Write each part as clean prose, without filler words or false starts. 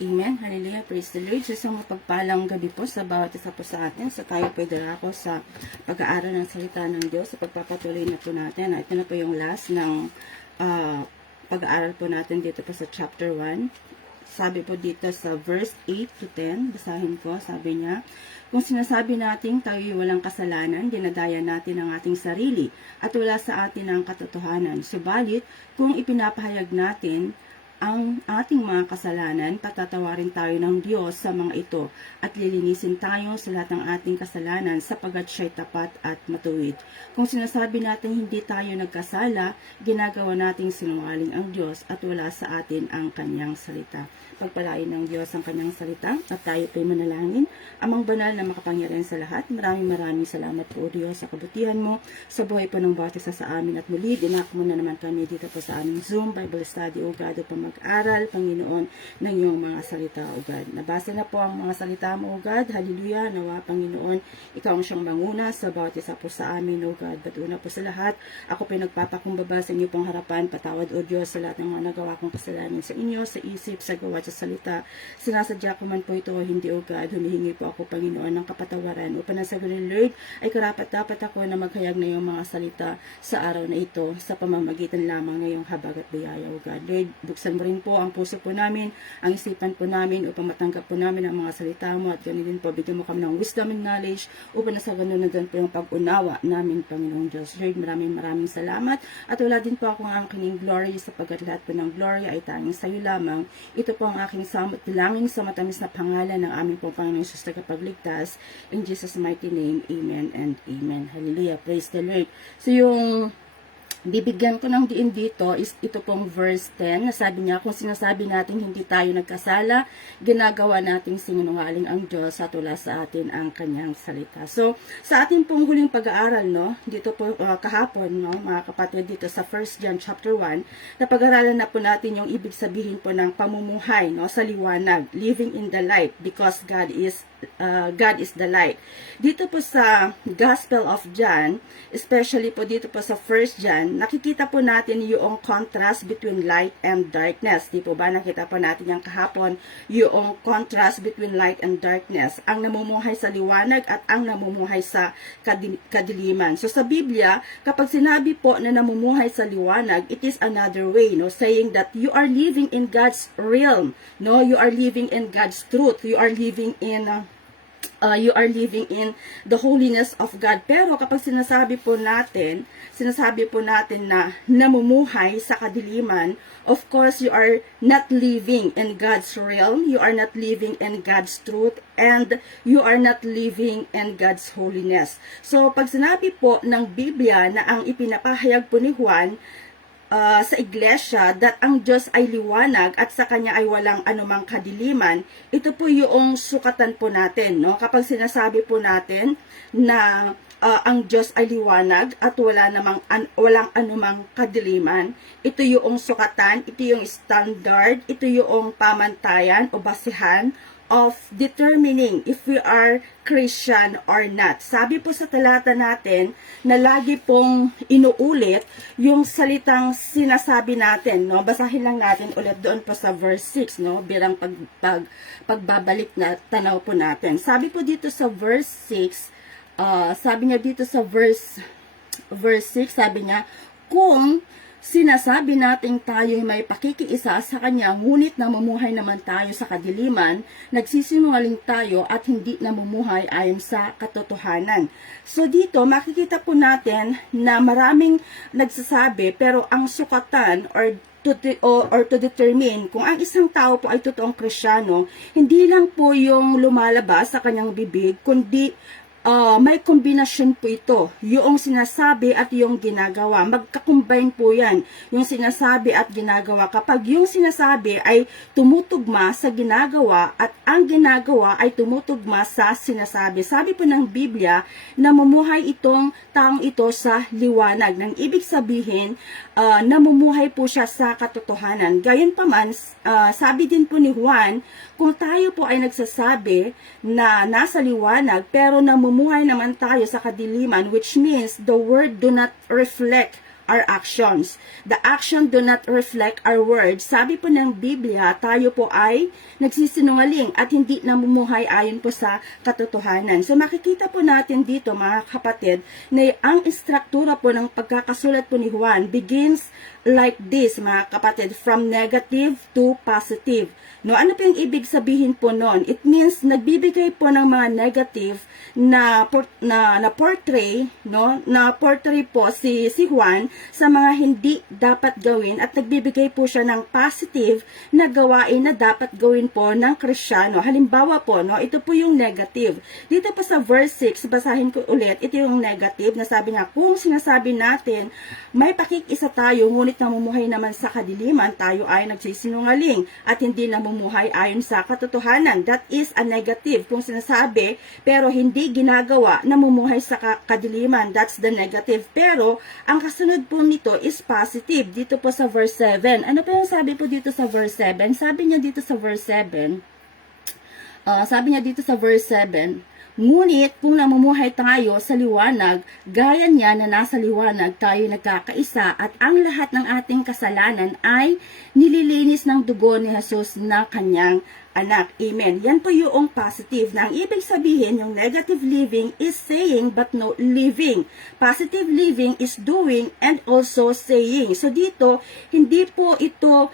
Amen. Hallelujah. Praise the Lord. So, isang mapagpalang gabi po sa bawat isa po sa atin. Sa tayo po ako sa pag-aaral ng salita ng Diyos. Sa pagpapatuloy na po natin. Ito na po yung last ng pag-aaral po natin dito po sa chapter 1. Sabi po dito sa verse 8 to 10. Basahin ko. Sabi niya, kung sinasabi natin tayo'y walang kasalanan, dinadaya natin ang ating sarili at wala sa atin ang katotohanan. Subalit, kung ipinapahayag natin ang ating mga kasalanan, patatawarin tayo ng Diyos sa mga ito at lilinisin tayo sa lahat ng ating kasalanan sapagat siya'y tapat at matuwid. Kung sinasabi natin hindi tayo nagkasala, ginagawa nating sinungaling ang Diyos at wala sa atin ang kanyang salita. Pagpalain ng Diyos ang kanyang salita at tayo po'y manalangin. Amang banal na makapangyarihan sa lahat, maraming salamat po Diyos sa kabutihan mo, sa buhay po ng bawat isa sa amin at muli, dinak mo na naman kami dito po sa aming Zoom Bible Study, O God, upang mag-aral, Panginoon, ng iyong mga salita, O God. Nabasa na po ang mga salita mo, O God. Hallelujah. Nawa, Panginoon, ikaw ang siyang manguna sa bawat isa po sa amin, O God. Batuna po sa lahat. Ako po nagpapakumbaba sa inyo pong harapan. Patawad, O Diyos, sa lahat ng mga nagawa kong kasalanan sa inyo, sa isip, sa gawa, sa salita. Sinasadya ko man po ito, hindi, O God. Humihingi po ako, Panginoon, ng kapatawaran. Upang nasa ganun, Lord, ay karapat-dapat ako na maghayag na iyong mga salita sa araw na ito, sa pamamagitan lamang ng iyong habag at biyaya, O God. Lord, buksan mo rin po ang puso po namin, ang isipan po namin upang matanggap po namin ang mga salita mo at ganun din po, bigyan mo kami ng wisdom and knowledge upang nasa ganun na po yung pag-unawa namin, Panginoong Diyos. Lord, maraming salamat at wala din po akong aking glory sapagkat lahat po ng glory ay tanging sa iyo lamang. Ito po ang aking langing sa matamis na pangalan ng aming pong Panginoong Jesus tagapagligtas. In Jesus' mighty name, Amen and Amen. Hallelujah. Praise the Lord. So yung bibigyan ko ng diin dito is ito pong verse 10 na sabi niya, kung sinasabi natin hindi tayo nagkasala, ginagawa nating sinungaling ang Diyos at wala sa atin ang kanyang salita. So, sa ating pong huling pag-aaral, no, dito po kahapon, no, mga kapatid, dito sa 1 John chapter 1, napag-aralan na po natin yung ibig sabihin po ng pamumuhay, no, sa liwanag, living in the light because God is the light. Dito po sa Gospel of John, especially po dito po sa 1 John, nakikita po natin yung contrast between light and darkness. Di po ba nakita po natin yung kahapon, yung contrast between light and darkness. Ang namumuhay sa liwanag at ang namumuhay sa kadiliman. So sa Biblia, kapag sinabi po na namumuhay sa liwanag, it is another way, no, saying that you are living in God's realm, no, you are living in God's truth, you are living in the holiness of God. Pero kapag sinasabi po natin na namumuhay sa kadiliman, of course, you are not living in God's realm, you are not living in God's truth, and you are not living in God's holiness. So, pag sinabi po ng Biblia na ang ipinapahayag po ni Juan, sa iglesia, that ang Diyos ay liwanag at sa Kanya ay walang anumang kadiliman, ito po yung sukatan po natin, no? Kapag sinasabi po natin na ang Diyos ay liwanag at walang anumang kadiliman, ito yung sukatan, ito yung standard, ito yung pamantayan o basihan of determining if we are Christian or not. Sabi po sa talata natin na lagi pong inuulit yung salitang sinasabi natin, no? Basahin lang natin ulit doon po sa verse 6, no? Birang pagbabalik na tanaw po natin. Sabi po dito sa verse 6, sabi niya dito sa verse 6, sabi niya, kung sinasabi nating tayo'y may pakikiisa sa Kanya, ngunit namumuhay naman tayo sa kadiliman, nagsisinungaling tayo at hindi namumuhay ayon sa katotohanan. So dito, makikita po natin na maraming nagsasabi, pero ang sukatan or to determine kung ang isang tao po ay totoong Kristiyano, hindi lang po yung lumalabas sa kanyang bibig, kundi may kombinasyon po ito. Yung sinasabi at yung ginagawa. Magkakombine po yan. Yung sinasabi at ginagawa. Kapag yung sinasabi ay tumutugma sa ginagawa at ang ginagawa ay tumutugma sa sinasabi. Sabi po ng Biblia, namumuhay itong taong ito sa liwanag. Nang ibig sabihin, namumuhay po siya sa katotohanan. Gayunpaman, sabi din po ni Juan, kung tayo po ay nagsasabi na nasa liwanag, pero namumuhay naman tayo sa kadiliman, which means the word do not reflect our actions. The action do not reflect our words. Sabi po ng Biblia, tayo po ay nagsisinungaling at hindi namumuhay ayon po sa katotohanan. So makikita po natin dito mga kapatid na ang istruktura po ng pagkakasulat po ni Juan begins like this mga kapatid, from negative to positive. No, ano po yung ibig sabihin po noon? It means nagbibigay po ng mga negative na portray, no, na portray po si Juan sa mga hindi dapat gawin at nagbibigay po siya ng positive na gawain na dapat gawin po ng Kristiyano. Halimbawa po, no, ito po yung negative. Dito po sa verse 6, basahin ko ulit, ito yung negative na sabi niya, kung sinasabi natin may pakikisa tayo ngunit namumuhay naman sa kadiliman, tayo ay nagsisinungaling at hindi namumuhay ayon sa katotohanan. That is a negative. Kung sinasabi pero hindi ginagawa, namumuhay sa kadiliman, that's the negative. Pero ang kasunod po nito is positive. Dito po sa verse 7. Ano po yung sabi po dito sa verse 7? Sabi niya dito sa verse 7, ngunit kung namumuhay tayo sa liwanag, gaya niya na nasa liwanag tayo nagkakaisa at ang lahat ng ating kasalanan ay nililinis ng dugo ni Jesus na kanyang anak. Amen. Yan po yung positive. Na ang ibig sabihin, yung negative living is saying but no living. Positive living is doing and also saying. So dito, hindi po ito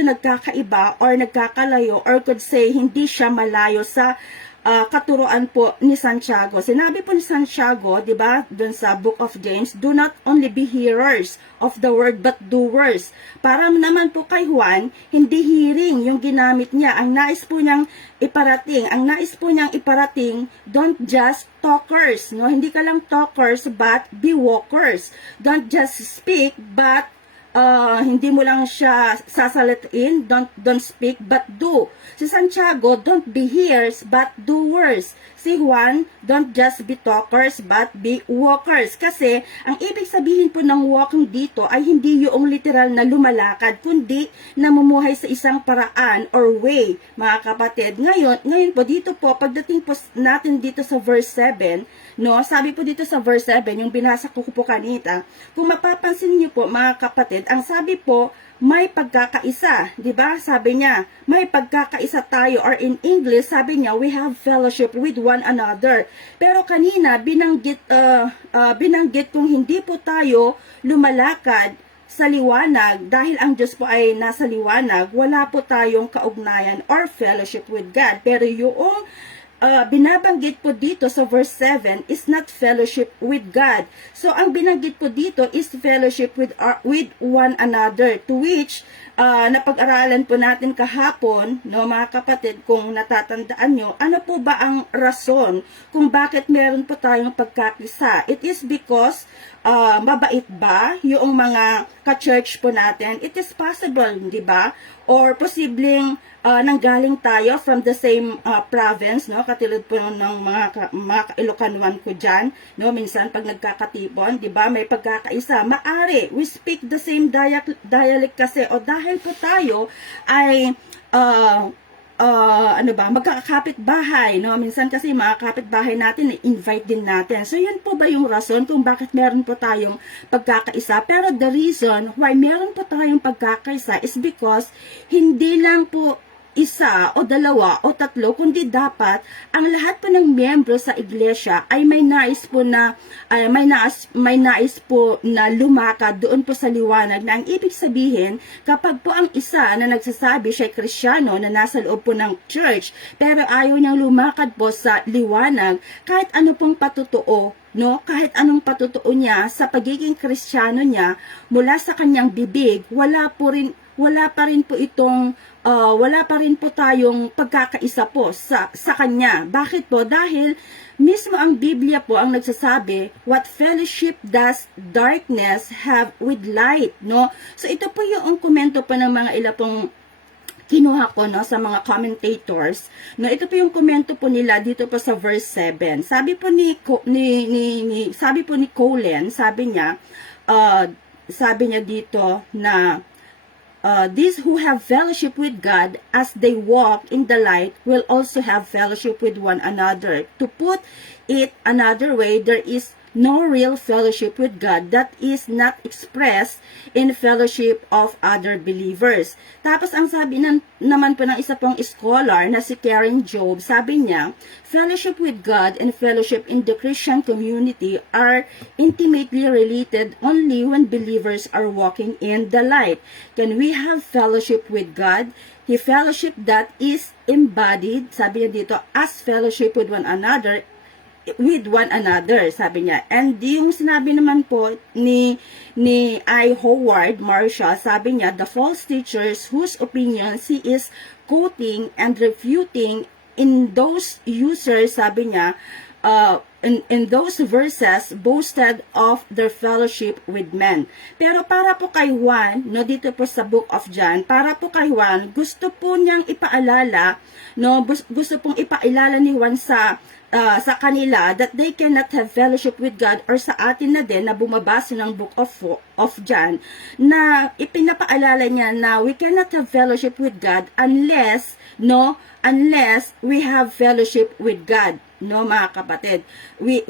nagkakaiba or nagkakalayo or could say hindi siya malayo sa katuruan po ni Santiago. Sinabi po ni Santiago, 'di ba, dun sa Book of James, do not only be hearers of the word but doers. Para naman po kay Juan, hindi hearing yung ginamit niya. Ang nais po niyang iparating, don't just talkers, no? Hindi ka lang talkers but be walkers. Don't just speak but hindi mo lang siya sasalitain, don't speak but do. Si Santiago, don't be hearers but doers. Si Juan, don't just be talkers but be walkers. Kasi ang ibig sabihin po ng walking dito ay hindi yung literal na lumalakad, kundi namumuhay sa isang paraan or way, mga kapatid. Ngayon po dito po, pagdating po natin dito sa verse 7, no, sabi po dito sa verse 7, yung binasa ko po kanita, kung mapapansin niyo po mga kapatid, ang sabi po, may pagkakaisa, 'di ba? Sabi niya, may pagkakaisa tayo, or in English, sabi niya, we have fellowship with one another. Pero kanina binanggit kung hindi po tayo lumalakad sa liwanag, dahil ang Diyos po ay nasa liwanag, wala po tayong kaugnayan or fellowship with God. Pero yung binabanggit po dito sa verse 7 is not fellowship with God. So, ang binanggit po dito is fellowship with one another, to which napag-aralan po natin kahapon, no, mga kapatid, kung natatandaan nyo, ano po ba ang rason kung bakit meron po tayong pagkakisa? It is because mabait ba yung mga ka-church po natin? It is possible, di ba? Or posibleng nanggaling tayo from the same province, no? Katulad po ng mga Ilocanuan ko dyan, no? Minsan pag nagkakatipon, di ba, may pagkakaisa. Maari, we speak the same dialect kasi, o dahil po tayo ay magkakapit bahay, no? Minsan kasi mga kapitbahay natin, invite din natin. So, yun po ba yung rason kung bakit meron po tayong pagkakaisa? Pero the reason why meron po tayong pagkakaisa is because hindi lang po isa o dalawa o tatlo, kundi dapat ang lahat po ng miyembro sa iglesia ay may nais po na lumakad doon po sa liwanag, na ang ibig sabihin, kapag po ang isa na nagsasabi siya ay Kristiyano na nasa loob po ng church pero ayaw niyang lumakad po sa liwanag, kahit ano pong patutuo, no, kahit anong patutuo niya sa pagiging Kristiyano niya mula sa kanyang bibig, wala pa rin po tayong pagkakaisa po sa kanya. Bakit po? Dahil mismo ang Biblia po ang nagsasabi, what fellowship does darkness have with light, no? So ito po yung komento po ng mga ilang pong kinuha ko, no, sa mga commentators, no. Ito po yung komento po nila dito po sa verse 7. Sabi po ni Colin, sabi niya dito na these who have fellowship with God as they walk in the light will also have fellowship with one another. To put it another way, there is no real fellowship with God that is not expressed in fellowship of other believers. Tapos ang sabi naman po ng isa pong scholar na si Karen Job, sabi niya, fellowship with God and fellowship in the Christian community are intimately related only when believers are walking in the light. Can we have fellowship with God? The fellowship that is embodied, sabi niya dito, as fellowship with one another, sabi niya. And yung sinabi naman po ni I. Howard Marshall, sabi niya, the false teachers whose opinions he is quoting and refuting in those users, sabi niya, in those verses boasted of their fellowship with men. Pero para po kay Juan, no, dito po sa Book of John, para po kay Juan, gusto po niyang ipaalala, no, gusto pong ipaalala ni Juan sa kanila that they cannot have fellowship with God, or sa atin na din na bumabasa ng Book of John, na ipinapaalala niya na we cannot have fellowship with God unless we have fellowship with God. No, mga kapatid, we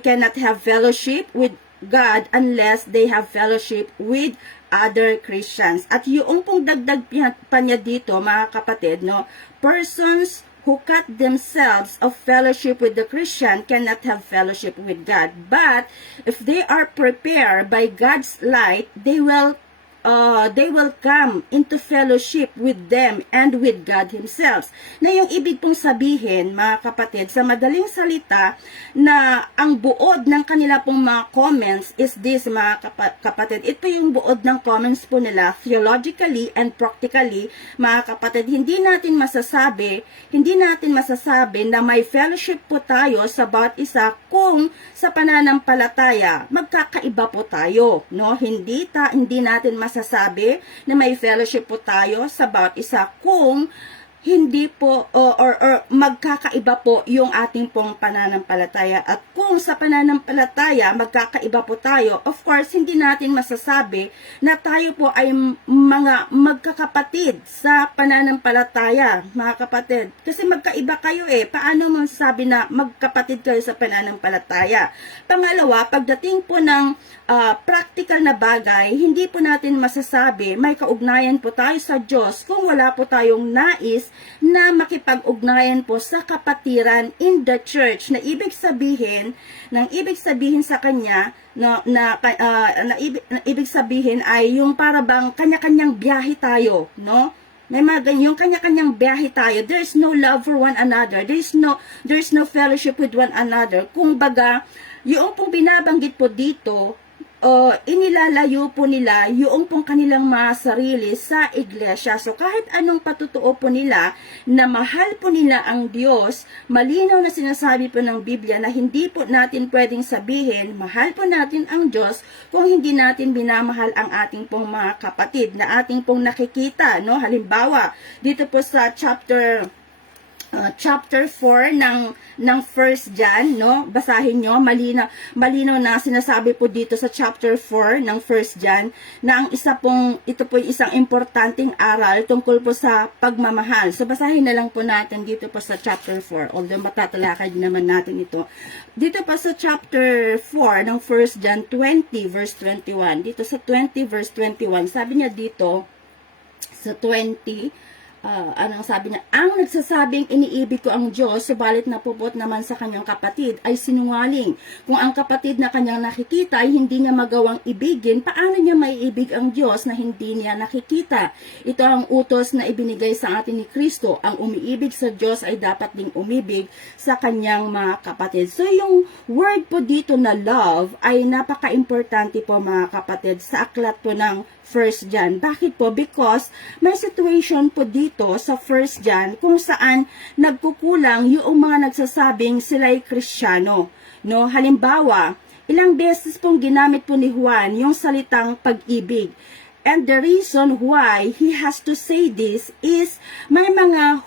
cannot have fellowship with God unless they have fellowship with other Christians. At yung pong dagdag pa niya dito, mga kapatid, no, persons who cut themselves of fellowship with the Christian cannot have fellowship with God. But if they are prepared by God's light, they will come into fellowship with them and with God Himself. Na yung ibig pong sabihin, mga kapatid, sa madaling salita, na ang buod ng kanila pong mga comments is this, mga kapatid. Ito yung buod ng comments po nila, theologically and practically, mga kapatid. Hindi natin masasabi na may fellowship po tayo sa bawat isa kung sa pananampalataya magkakaiba po tayo, no? Hindi natin masasabi na may fellowship po tayo sa bawat isa kung hindi po or magkakaiba po yung ating pong pananampalataya. At kung sa pananampalataya magkakaiba po tayo, of course hindi natin masasabi na tayo po ay mga magkakapatid sa pananampalataya, mga kapatid. Kasi magkaiba kayo paano masasabi na magkapatid kayo sa pananampalataya? Pangalawa, pagdating po ng practical na bagay, hindi po natin masasabi may kaugnayan po tayo sa Diyos kung wala po tayong nais na makipag-ugnayan po sa kapatiran in the church, na ibig sabihin sa kanya ibig sabihin ay yung para bang kanya-kanyang biyahe tayo, no? May mga ganyan, yung kanya-kanyang biyahe tayo. There's no love for one another. There's no fellowship with one another. Kung baga, yung pong binabanggit po dito, inilalayo po nila yung pong kanilang mga sarili sa iglesia. So kahit anong patutuo po nila na mahal po nila ang Diyos, malinaw na sinasabi po ng Biblia na hindi po natin pwedeng sabihin mahal po natin ang Diyos kung hindi natin binamahal ang ating pong mga kapatid na ating pong nakikita, no? Halimbawa, dito po sa chapter 4 ng 1 John, no? Basahin nyo, malinaw na sinasabi po dito sa chapter 4 ng 1 John na ito po yung isang importanteng aral tungkol po sa pagmamahal. So basahin na lang po natin dito po sa chapter 4, although matatalakay naman natin ito. Dito pa sa chapter 4 ng 1 John 20 verse 21. Dito sa 20 verse 21, sabi niya dito sa 20, anong sabi niya? Ang nagsasabing iniibig ko ang Diyos, subalit napupot naman sa kanyang kapatid, ay sinungaling. Kung ang kapatid na kanyang nakikita ay hindi niya magawang ibigin, paano niya maiibig ang Diyos na hindi niya nakikita? Ito ang utos na ibinigay sa atin ni Kristo. Ang umiibig sa Diyos ay dapat ding umibig sa kanyang mga kapatid. So yung word po dito na love ay napaka-importante po, mga kapatid, sa aklat po ng 1 John. Bakit po? Because may situation po dito sa 1 John kung saan nagkukulang yung mga nagsasabing sila'y Kristiyano. No? Halimbawa, ilang beses pong ginamit po ni Juan yung salitang pag-ibig. And the reason why he has to say this is may mga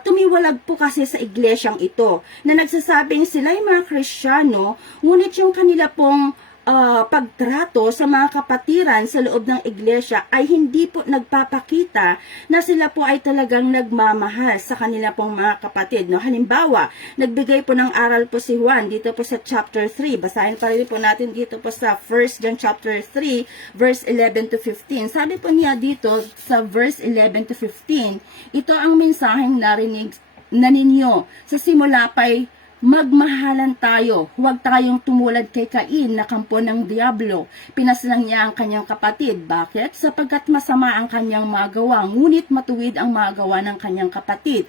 tumiwalag po kasi sa iglesyang ito na nagsasabing sila'y mga Kristiyano, ngunit yung kanila pong pagtrato sa mga kapatiran sa loob ng iglesia ay hindi po nagpapakita na sila po ay talagang nagmamahal sa kanila pong mga kapatid. No? Halimbawa, nagbigay po ng aral po si Juan dito po sa chapter 3. Basahin pa rin po natin dito po sa 1 John chapter 3 verse 11 to 15. Sabi po niya dito sa verse 11 to 15, ito ang mensaheng narinig na ninyo sa simula pa'y magmahalan tayo, huwag tayong tumulad kay Cain na kampo ng Diablo. Pinaslang niya ang kanyang kapatid. Bakit? Sapagkat masama ang kanyang magawa, ngunit matuwid ang magawa ng kanyang kapatid.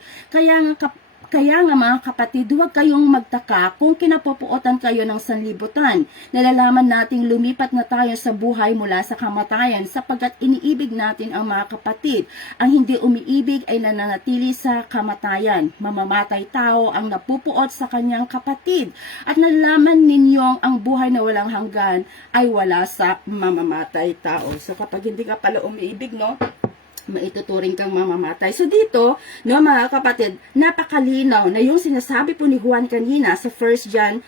Kaya nga mga kapatid, huwag kayong magtaka kung kinapupuotan kayo ng sanlibutan. Nalalaman nating lumipat na tayo sa buhay mula sa kamatayan sapagkat iniibig natin ang mga kapatid. Ang hindi umiibig ay nananatili sa kamatayan. Mamamatay tao ang napupuot sa kanyang kapatid. At nalalaman ninyong ang buhay na walang hanggan ay wala sa mamamatay tao. So kapag hindi ka pala umiibig, no? Maituturing kang mamamatay. So dito, no mga kapatid, napakalinaw na yung sinasabi po ni Juan kanina sa 1 John,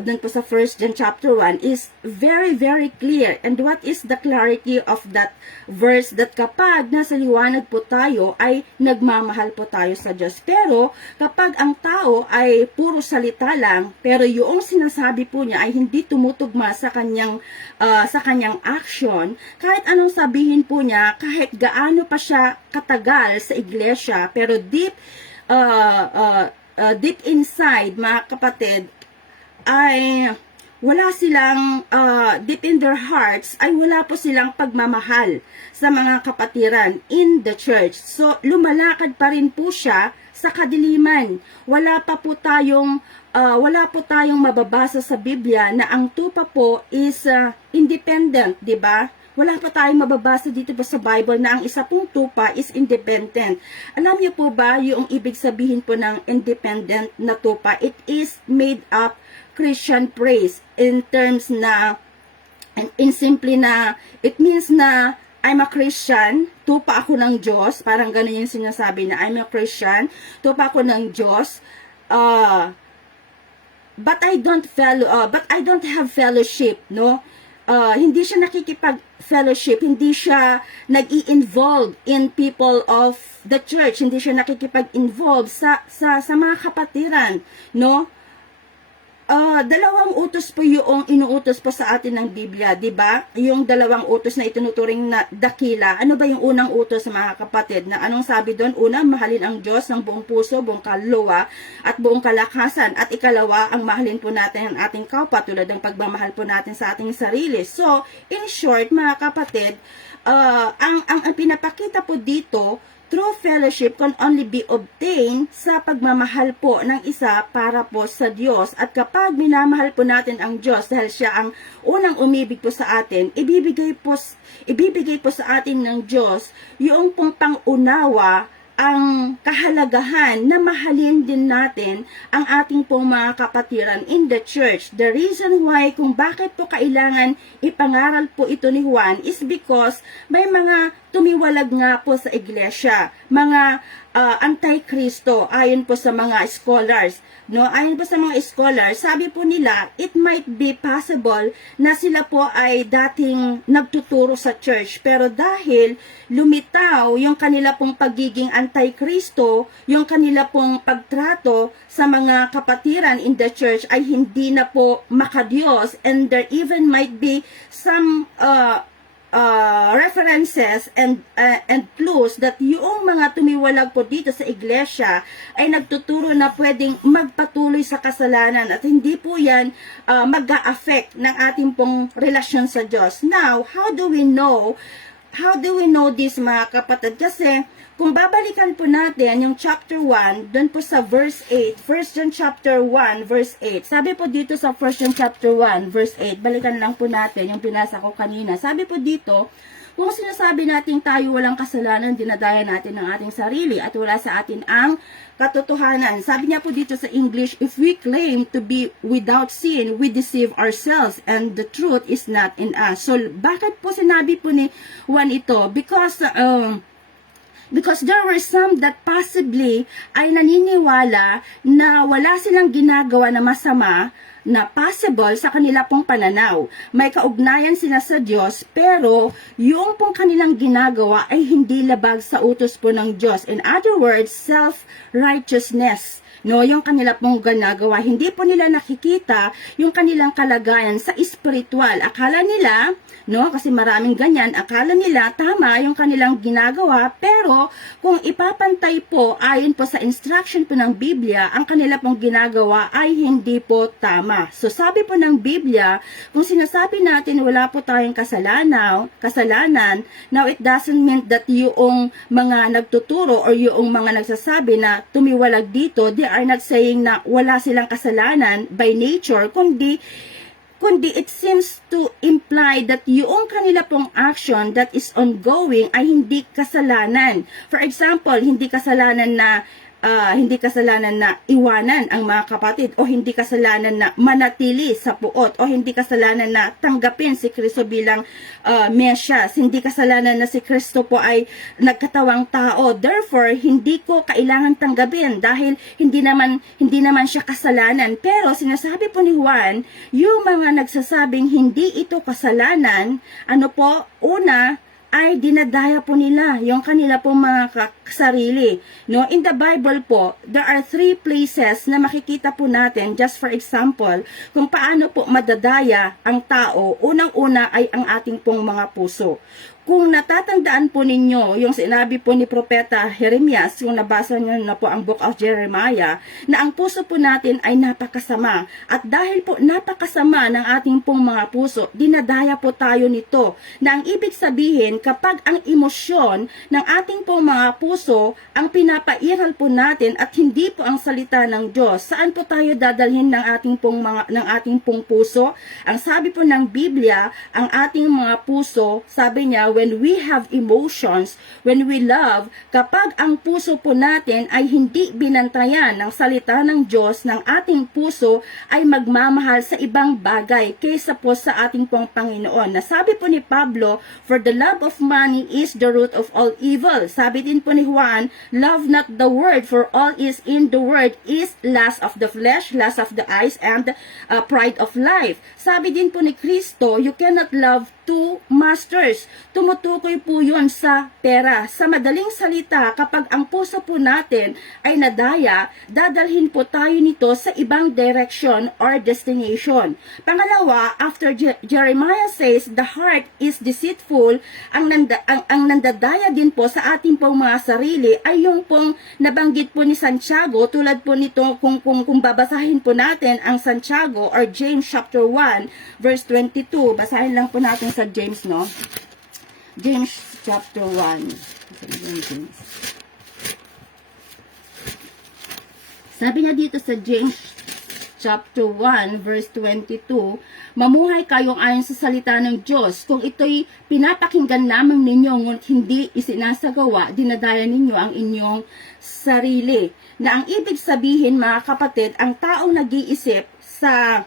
dun po sa 1 John chapter 1 is very, very clear. And what is the clarity of that verse? That kapag nasa liwanag po tayo, ay nagmamahal po tayo sa Diyos. Pero, kapag ang tao ay puro salita lang, pero yung sinasabi po niya ay hindi tumutugma sa kanyang action, kahit anong sabihin po niya, kahit gaano pa siya katagal sa iglesia, pero deep inside, mga kapatid, ay wala silang, deep in their hearts, ay wala po silang pagmamahal sa mga kapatiran in the church. So, lumalakad pa rin po siya sa kadiliman. Wala po tayong mababasa sa Biblia na ang tupa po is independent, di ba? Wala pa tayong mababasa dito pa sa Bible na ang isa pong tupa is independent. Alam niyo po ba yung ibig sabihin po ng independent na tupa? It is made up Christian praise in terms na, in simply na, it means na I'm a Christian, tupa ako ng Diyos, parang ganun yung sinasabi na I'm a Christian, tupa ako ng Diyos, but I don't have fellowship, no? Hindi siya nakikipag-fellowship, hindi siya nag-i-involve in people of the church, hindi siya nakikipag-involve sa mga kapatiran, no? Dalawang utos po yung inuutos po sa atin ng Biblia, di ba? Yung dalawang utos na itinuturing na dakila. Ano ba yung unang utos sa mga kapatid? Na anong sabi doon? Una, mahalin ang Diyos ng buong puso, buong kaluluwa, at buong kalakasan. At ikalawa, ang mahalin po natin ang ating kapwa tulad ng pagmamahal po natin sa ating sarili. So, in short, mga kapatid, ang pinapakita po dito, true fellowship can only be obtained sa pagmamahal po ng isa para po sa Diyos. At kapag minamahal po natin ang Diyos dahil siya ang unang umibig po sa atin, ibibigay po sa atin ng Diyos yung pong pangunawa, ang kahalagahan na mahalin din natin ang ating pong mga kapatiran in the church. The reason why kung bakit po kailangan ipangaral po ito ni Juan is because may mga tumiwalag nga po sa iglesia, mga anti-Kristo, ayon po sa mga scholars. No, ayon po sa mga scholars, sabi po nila, it might be possible na sila po ay dating nagtuturo sa church, pero dahil lumitaw yung kanila pong pagiging anti-Kristo, yung kanila pong pagtrato sa mga kapatiran in the church ay hindi na po makadiyos, and there even might be some references and clues that yung mga tumiwalag po dito sa iglesia ay nagtuturo na pwedeng magpatuloy sa kasalanan at hindi po yan mag-a-affect ng ating pong relasyon sa Diyos. Now, how do we know this, mga kapatid? Kasi kung babalikan po natin yung chapter 1, doon po sa verse 8, 1 John chapter 1, verse 8. Sabi po dito sa 1 John chapter 1, verse 8, balikan lang po natin yung pinasa ko kanina. Sabi po dito, kung sinasabi natin tayo walang kasalanan, dinadaya natin ang ating sarili at wala sa atin ang katotohanan. Sabi niya po dito sa English, if we claim to be without sin, we deceive ourselves and the truth is not in us. So, bakit po sinabi po ni Juan ito? Because, Because there were some that possibly ay naniniwala na wala silang ginagawa na masama na possible sa kanila pong pananaw. May kaugnayan sila sa Diyos, pero yung pong kanilang ginagawa ay hindi labag sa utos po ng Diyos. In other words, self-righteousness. No, yung kanila pong ginagawa, hindi po nila nakikita yung kanilang kalagayan sa espiritual. Akala nila, no, kasi maraming ganyan, akala nila tama yung kanilang ginagawa, pero kung ipapantay po ayon po sa instruction po ng Biblia, ang kanila pong ginagawa ay hindi po tama. So sabi po ng Biblia, kung sinasabi natin wala po tayong kasalanan, now it doesn't mean that yung mga nagtuturo or yung mga nagsasabi na tumiwalag dito, they are not saying na wala silang kasalanan by nature, kundi it seems to imply that yung kanila pong action that is ongoing ay hindi kasalanan. For example, hindi kasalanan na iwanan ang mga kapatid, o hindi kasalanan na manatili sa puot, o hindi kasalanan na tanggapin si Kristo bilang Mesyas, hindi kasalanan na si Kristo po ay nagkatawang tao. Therefore, hindi ko kailangan tanggapin dahil hindi naman siya kasalanan. Pero sinasabi po ni Juan, yung mga nagsasabing hindi ito kasalanan, ano po, una, ay dinadaya po nila yung kanila po mga sarili. No? In the Bible po, there are 3 places na makikita po natin, just for example, kung paano po madadaya ang tao. Unang-una ay ang ating pong mga puso. Kung natatandaan po ninyo yung sinabi po ni Propeta Jeremias, yung nabasa nyo na po ang Book of Jeremiah, na ang puso po natin ay napakasama. At dahil po napakasama ng ating pong mga puso, dinadaya po tayo nito. Na ang ibig sabihin, kapag ang emosyon ng ating pong mga puso ang pinapairal po natin at hindi po ang salita ng Diyos, saan po tayo dadalhin ng ating pong puso? Ang sabi po ng Biblia, ang ating mga puso, sabi niya, when we have emotions, when we love, kapag ang puso po natin ay hindi binantayan ng salita ng Diyos, ng ating puso ay magmamahal sa ibang bagay kaysa po sa ating pong Panginoon. Nasabi po ni Pablo, for the love of money is the root of all evil. Sabi din po ni Juan, love not the word, for all is in the word is lust of the flesh, lust of the eyes, and pride of life. Sabi din po ni Kristo, you cannot love 2 masters. Tumutukoy po yun sa pera. Sa madaling salita, kapag ang puso po natin ay nadaya, dadalhin po tayo nito sa ibang direction or destination. Pangalawa, after Jeremiah says, the heart is deceitful, ang nandadaya din po sa ating pong mga sarili ay yung pong nabanggit po ni Santiago, tulad po nito kung babasahin po natin ang Santiago or James chapter 1 verse 22. Basahin lang po natin sa James, no? James chapter 1. Sabi niya dito sa James chapter 1 verse 22, mamuhay kayong ayon sa salita ng Diyos. Kung ito'y pinapakinggan lamang ninyo ngunit hindi isinasagawa, dinadaya ninyo ang inyong sarili. Na ang ibig sabihin, mga kapatid, ang taong nag-iisip sa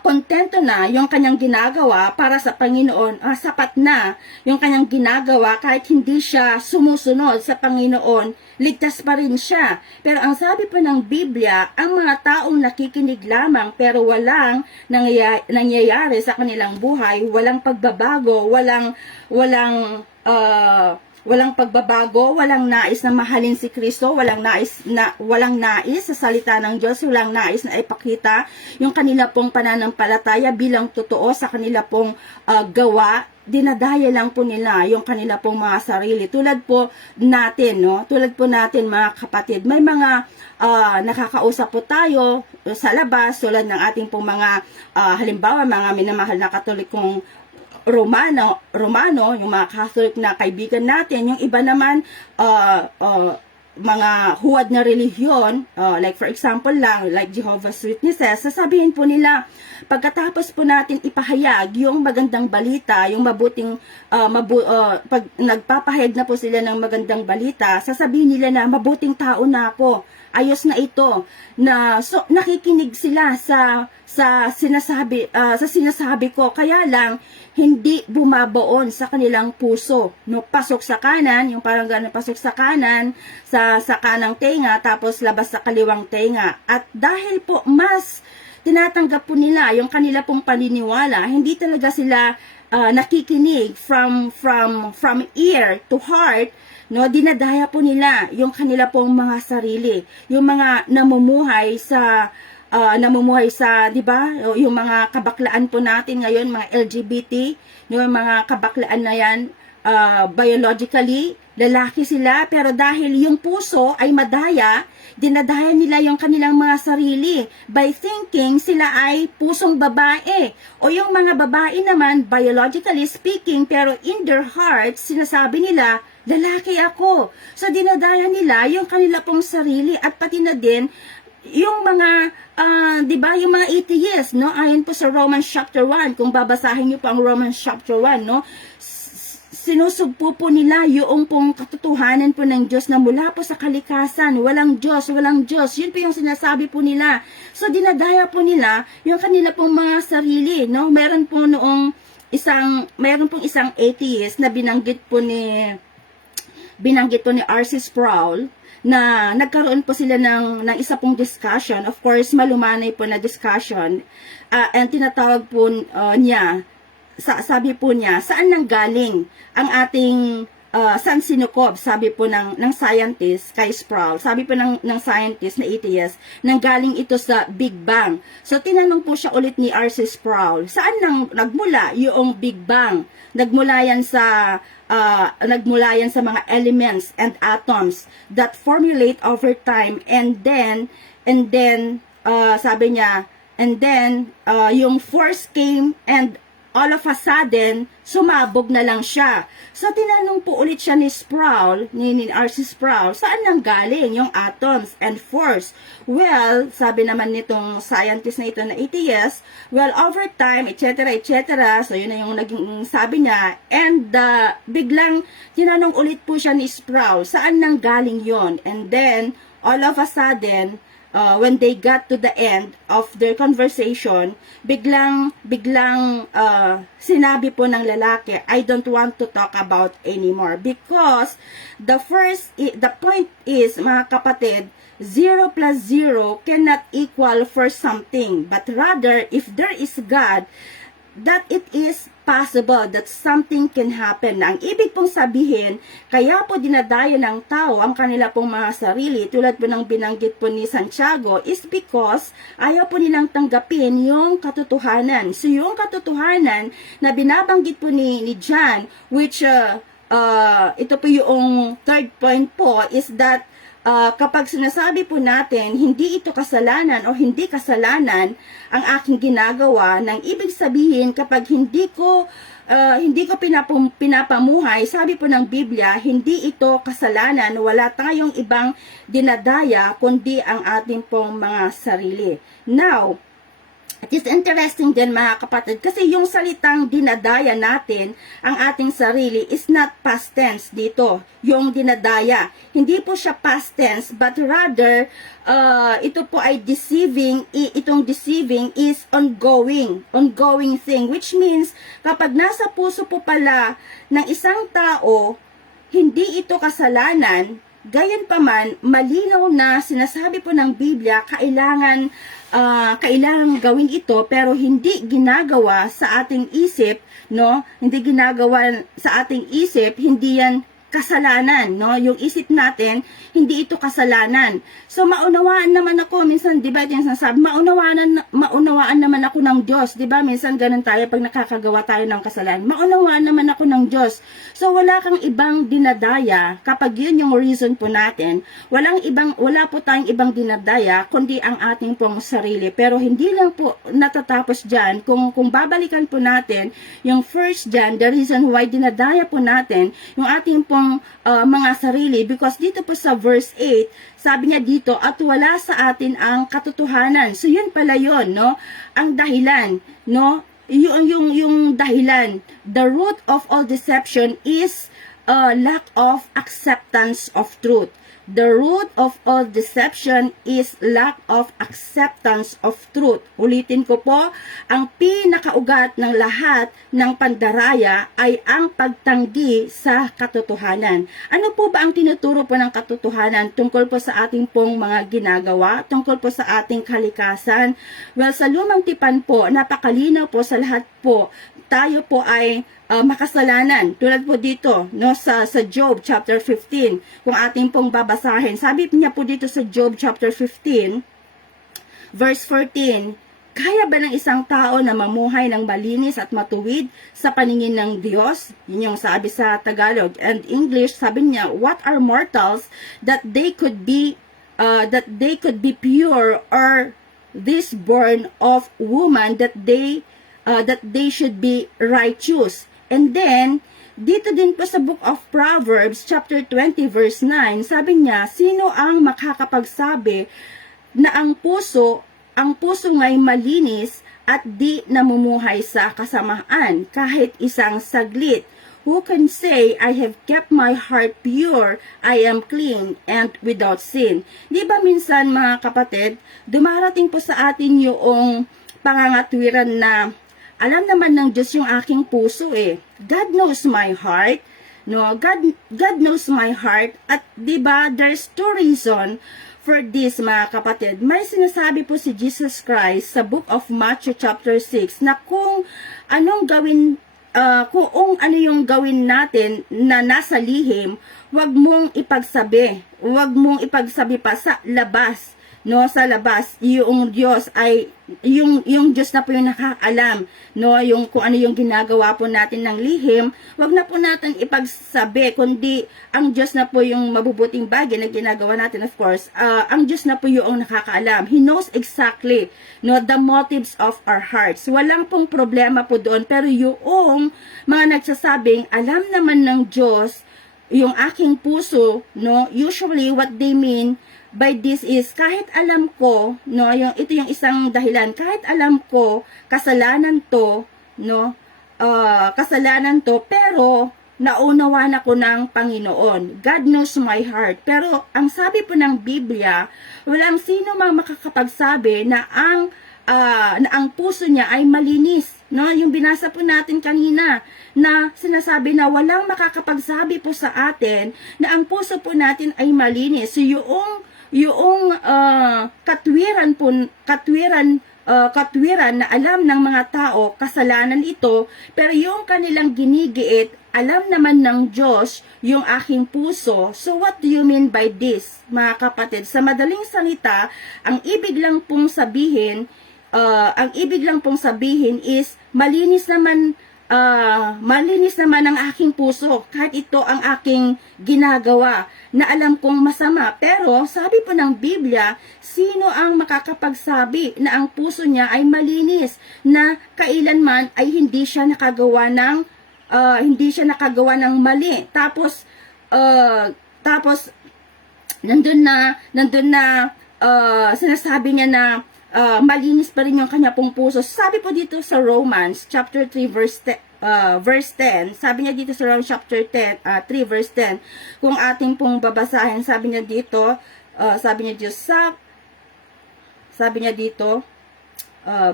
kontento na yung kanyang ginagawa para sa Panginoon, sapat na yung kanyang ginagawa kahit hindi siya sumusunod sa Panginoon, ligtas pa rin siya. Pero ang sabi po ng Biblia, ang mga taong nakikinig lamang pero walang nangyayari sa kanilang buhay, walang pagbabago, walang pagbabago, walang nais na mahalin si Kristo, walang nais sa salita ng Diyos, walang nais na ipakita yung kanila pong pananampalataya bilang totoo sa kanila pong gawa, dinadaya lang po nila yung kanila pong mga sarili. Tulad po natin, no? Tulad po natin, mga kapatid, may mga nakakausap po tayo sa labas, tulad ng ating pong mga halimbawa, mga minamahal na Katolikong Romano, yung mga Catholic na kaibigan natin, yung iba naman, mga huwad na relihiyon, like for example lang, like Jehovah's Witnesses, sasabihin po nila, pagkatapos po natin ipahayag yung magandang balita, yung mabuting, pag nagpapahayag na po sila ng magandang balita, sasabihin nila na mabuting tao na ako, ayos na ito, na so nakikinig sila sa sinasabi ko, kaya lang hindi bumabaon sa kanilang puso, no? Pasok sa kanan, yung parang gano'n, pasok sa kanan, sa kanang tenga, tapos labas sa kaliwang tenga. At dahil po mas tinatanggap po nila yung kanila pong paniniwala, hindi talaga sila nakikinig from ear to heart, no? Dinadaya po nila yung kanila pong mga sarili, yung mga namumuhay sa 'di ba? Yung mga kabaklaan po natin ngayon, mga LGBT, yung mga kabaklaan na yan, biologically lalaki sila, pero dahil yung puso ay madaya, dinadaya nila yung kanilang mga sarili by thinking sila ay pusong babae. O yung mga babae naman, biologically speaking, pero in their hearts, sinasabi nila, lalaki ako. So dinadaya nila yung kanila pong sarili, at pati na din yung mga 'di ba, yung mga atheists, no? Ayon po sa Romans chapter 1, kung babasahin niyo po ang Romans chapter 1, no? Sinusugpo po nila yung pong katotohanan po ng Diyos na mula po sa kalikasan, walang Diyos, walang Diyos. Yun po yung sinasabi po nila. So dinadaya po nila yung kanila pong mga sarili, no? Meron pong isang atheist na binanggit po ni R.C. Sproul, na nagkaroon po sila ng isa pong discussion, of course malumanay po na discussion, and tinatawag po niya, sabi po niya, saan nanggaling ang ating saan sinukob, sabi po ng scientist kay Sproul, sabi po ng scientist na atheist, nanggaling ito sa Big Bang. So tinanong po siya ulit ni R.C. Sproul, saan nagmula yung Big Bang? Nagmula yan sa mga elements and atoms that formulate over time, and then sabi niya, and then yung force came, and all of a sudden sumabog na lang siya. So tinanong po ulit siya ni Sproul, ni R.C. Sproul, saan nang galing yung atoms and force? Well, sabi naman nitong scientist na ito na atheist, well, over time, etc., etc. So yun na yung naging sabi niya, and biglang tinanong ulit po siya ni Sproul, saan nang galing yon? And then all of a sudden, when they got to the end of their conversation, biglang sinabi po ng lalaki, I don't want to talk about anymore, because the point is, mga kapatid, 0 plus 0 cannot equal for something, but rather, if there is God, that it is possible that something can happen. Na ang ibig pong sabihin, kaya po dinadaya ng tao ang kanila pong mga sarili, tulad po ng binanggit po ni Santiago, is because ayaw po nilang tanggapin yung katotohanan. So yung katotohanan na binabanggit po ni John, which ito po yung third point po, is that kapag sinasabi po natin, hindi ito kasalanan o hindi kasalanan ang aking ginagawa, nang ibig sabihin, kapag hindi ko pinapamuhay, sabi po ng Biblia, hindi ito kasalanan, wala tayong ibang dinadaya, kundi ang ating pong mga sarili. Now, it is interesting din, mga kapatid, kasi yung salitang dinadaya natin ang ating sarili is not past tense dito. Yung dinadaya, hindi po siya past tense, but rather, ito po ay deceiving. Itong deceiving is ongoing thing, which means, kapag nasa puso po pala ng isang tao, hindi ito kasalanan, gayon pa man, malinaw na sinasabi po ng Biblia, kailangan gawin ito, pero hindi ginagawa sa ating isip, no? Hindi ginagawa sa ating isip, hindi yan kasalanan, no? Yung isip natin, hindi ito kasalanan. So maunawaan naman ako, minsan, di ba, yung sinasabi, maunawaan naman ako ng Diyos, di ba? Minsan ganun tayo pag nakakagawa tayo ng kasalanan. Maunawaan naman ako ng Diyos. So wala kang ibang dinadaya kapag yun yung reason po natin. Wala po tayong ibang dinadaya kundi ang ating pong sarili. Pero hindi lang po natatapos diyan. Kung babalikan po natin yung first John, the reason why dinadaya po natin yung ating pong mga sarili, because dito po sa verse 8, sabi niya dito, at wala sa atin ang katotohanan. So yun pala yun, no? Ang dahilan, no? Yung dahilan, the root of all deception is lack of acceptance of truth. The root of all deception is lack of acceptance of truth. Ulitin ko po, ang pinakaugat ng lahat ng pandaraya ay ang pagtanggi sa katotohanan. Ano po ba ang tinuturo po ng katotohanan tungkol po sa ating pong mga ginagawa, tungkol po sa ating kalikasan? Well, sa lumang tipan po, napakalinaw po sa lahat po, tayo po ay makasalanan. Tulad po dito, no, sa Job chapter 15, kung ating pong babasahin. Sabi niya po dito sa Job chapter 15, verse 14, kaya ba ng isang tao na mamuhay ng malinis at matuwid sa paningin ng Diyos? Yun yung sabi sa Tagalog. And English, sabi niya, what are mortals that they could be pure, or this born of woman that they should be righteous. And then, dito din po sa book of Proverbs, chapter 20, verse 9, sabi niya, sino ang makakapagsabi na ang puso nga'y malinis at di namumuhay sa kasamaan kahit isang saglit? Who can say, I have kept my heart pure, I am clean and without sin? Di ba minsan mga kapatid, dumarating po sa atin yung pangangatwiran na alam naman ng Diyos yung aking puso eh. God knows my heart. No, God knows my heart. At 'di ba, there's two reason for this mga kapatid. May sinasabi po si Jesus Christ sa book of Matthew chapter 6 na kung ano yung gawin natin na nasa lihim, wag mong ipagsabi. Wag mong ipagsabi pa sa labas. No, sa labas, yung Diyos ay yung Diyos na po yung nakakaalam, no, yung kung ano yung ginagawa po natin ng lihim, wag na po natin ipagsabi, kundi ang Diyos na po yung mabubuting bagay na ginagawa natin, of course. Ang Diyos na po yung nakakaalam. He knows exactly, no, the motives of our hearts. Walang pong problema po doon, pero yung mga nagsasabing alam naman ng Diyos yung aking puso, no, usually what they mean by this is, kahit alam ko, no, ito yung isang dahilan, kahit alam ko, kasalanan to, no, pero naunawan ako ng Panginoon. God knows my heart. Pero, ang sabi po ng Biblia, walang sino mang makakapagsabi na ang puso niya ay malinis. No, yung binasa po natin kanina na sinasabi na walang makakapagsabi po sa atin na ang puso po natin ay malinis. So, yung katwiran na alam ng mga tao, kasalanan ito, pero yung kanilang ginigiit, alam naman ng Diyos yung aking puso. So what do you mean by this, mga kapatid? Sa madaling salita, ang ibig lang pong sabihin is malinis naman ang aking puso, kahit ito ang aking ginagawa na alam kong masama. Pero sabi po ng Biblia, sino ang makakapagsabi na ang puso niya ay malinis, na kailanman ay hindi siya nakagawa ng mali. Tapos nandun na sinasabi niya na malinis pa rin yung kanya pong puso. Sabi po dito sa Romans chapter 3 verse 10, sabi niya dito sa Romans chapter 3 verse 10, kung ating pong babasahin, sabi niya dito,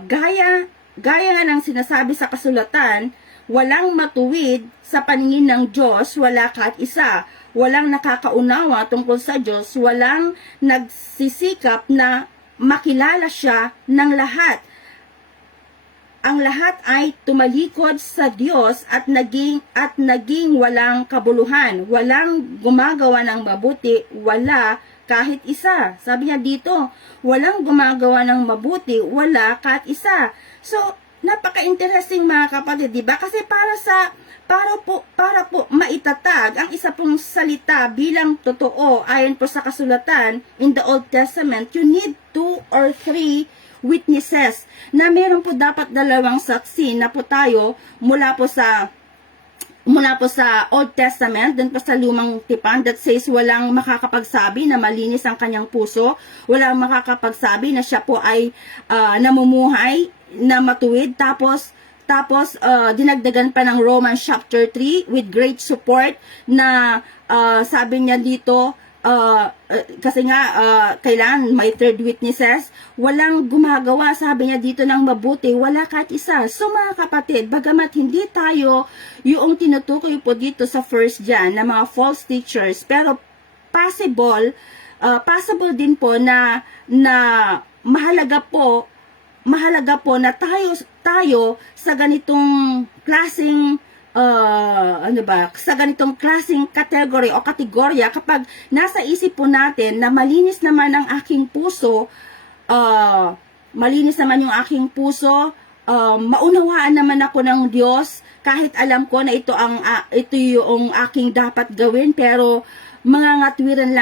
gaya nga ng sinasabi sa kasulatan, walang matuwid sa paningin ng Diyos, wala kahit isa. Walang nakakaunawa tungkol sa Diyos, walang nagsisikap na makilala siya ng lahat. Ang lahat ay tumalikod sa Diyos at naging walang kabuluhan. Walang gumagawa ng mabuti, wala kahit isa. Sabi niya dito, walang gumagawa ng mabuti, wala kahit isa. So, napaka-interesting mga kapatid, di ba? Kasi para po maitatag ang isa pong salita bilang totoo ayon po sa kasulatan in the Old Testament, you need 2 or 3 witnesses, na meron po dapat 2 saksi na po tayo mula po sa Old Testament, dun pa sa lumang tipan, that says walang makakapagsabi na malinis ang kanyang puso, walang makakapagsabi na siya po ay namumuhay na matuwid. Tapos Tapos, dinagdagan pa ng Romans chapter 3 with great support na sabi niya dito, kasi nga, kailangan may third witnesses. Walang gumagawa, sabi niya dito, ng mabuti. Wala kahit isa. So, mga kapatid, bagamat hindi tayo yung tinutukoy po dito sa first John na mga false teachers, pero possible din po na mahalaga po na tayo sa ganitong klaseng sa ganitong klaseng category o kategorya, kapag nasa isip po natin na malinis naman ang aking puso, maunawaan naman ako ng Diyos, kahit alam ko na ito yung aking dapat gawin, pero nangangatwiran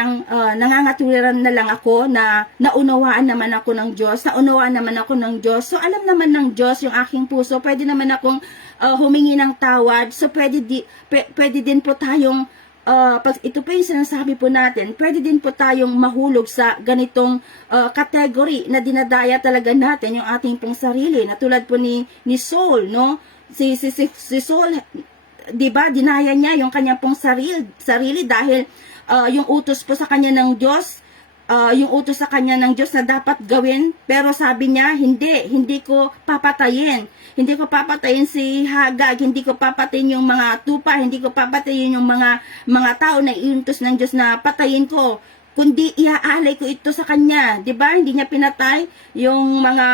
na lang ako na naunawaan naman ako ng Diyos. So, alam naman ng Diyos yung aking puso. Pwede naman akong humingi ng tawad. So, pwede din po tayong, pag ito po yung sinasabi po natin, pwede din po tayong mahulog sa ganitong category na dinadaya talaga natin yung ating pong sarili. Na tulad po ni Saul, no? Si Saul, diba, dinaya niya yung kanyang pong sarili dahil yung utos po sa kanya ng Diyos, na dapat gawin, pero sabi niya, hindi ko papatayin si Hagag, hindi ko papatayin yung mga tupa, hindi ko papatayin yung mga tao na iutos ng Diyos na patayin ko, kundi iaalay ko ito sa kanya. 'Di ba? Hindi niya pinatay yung mga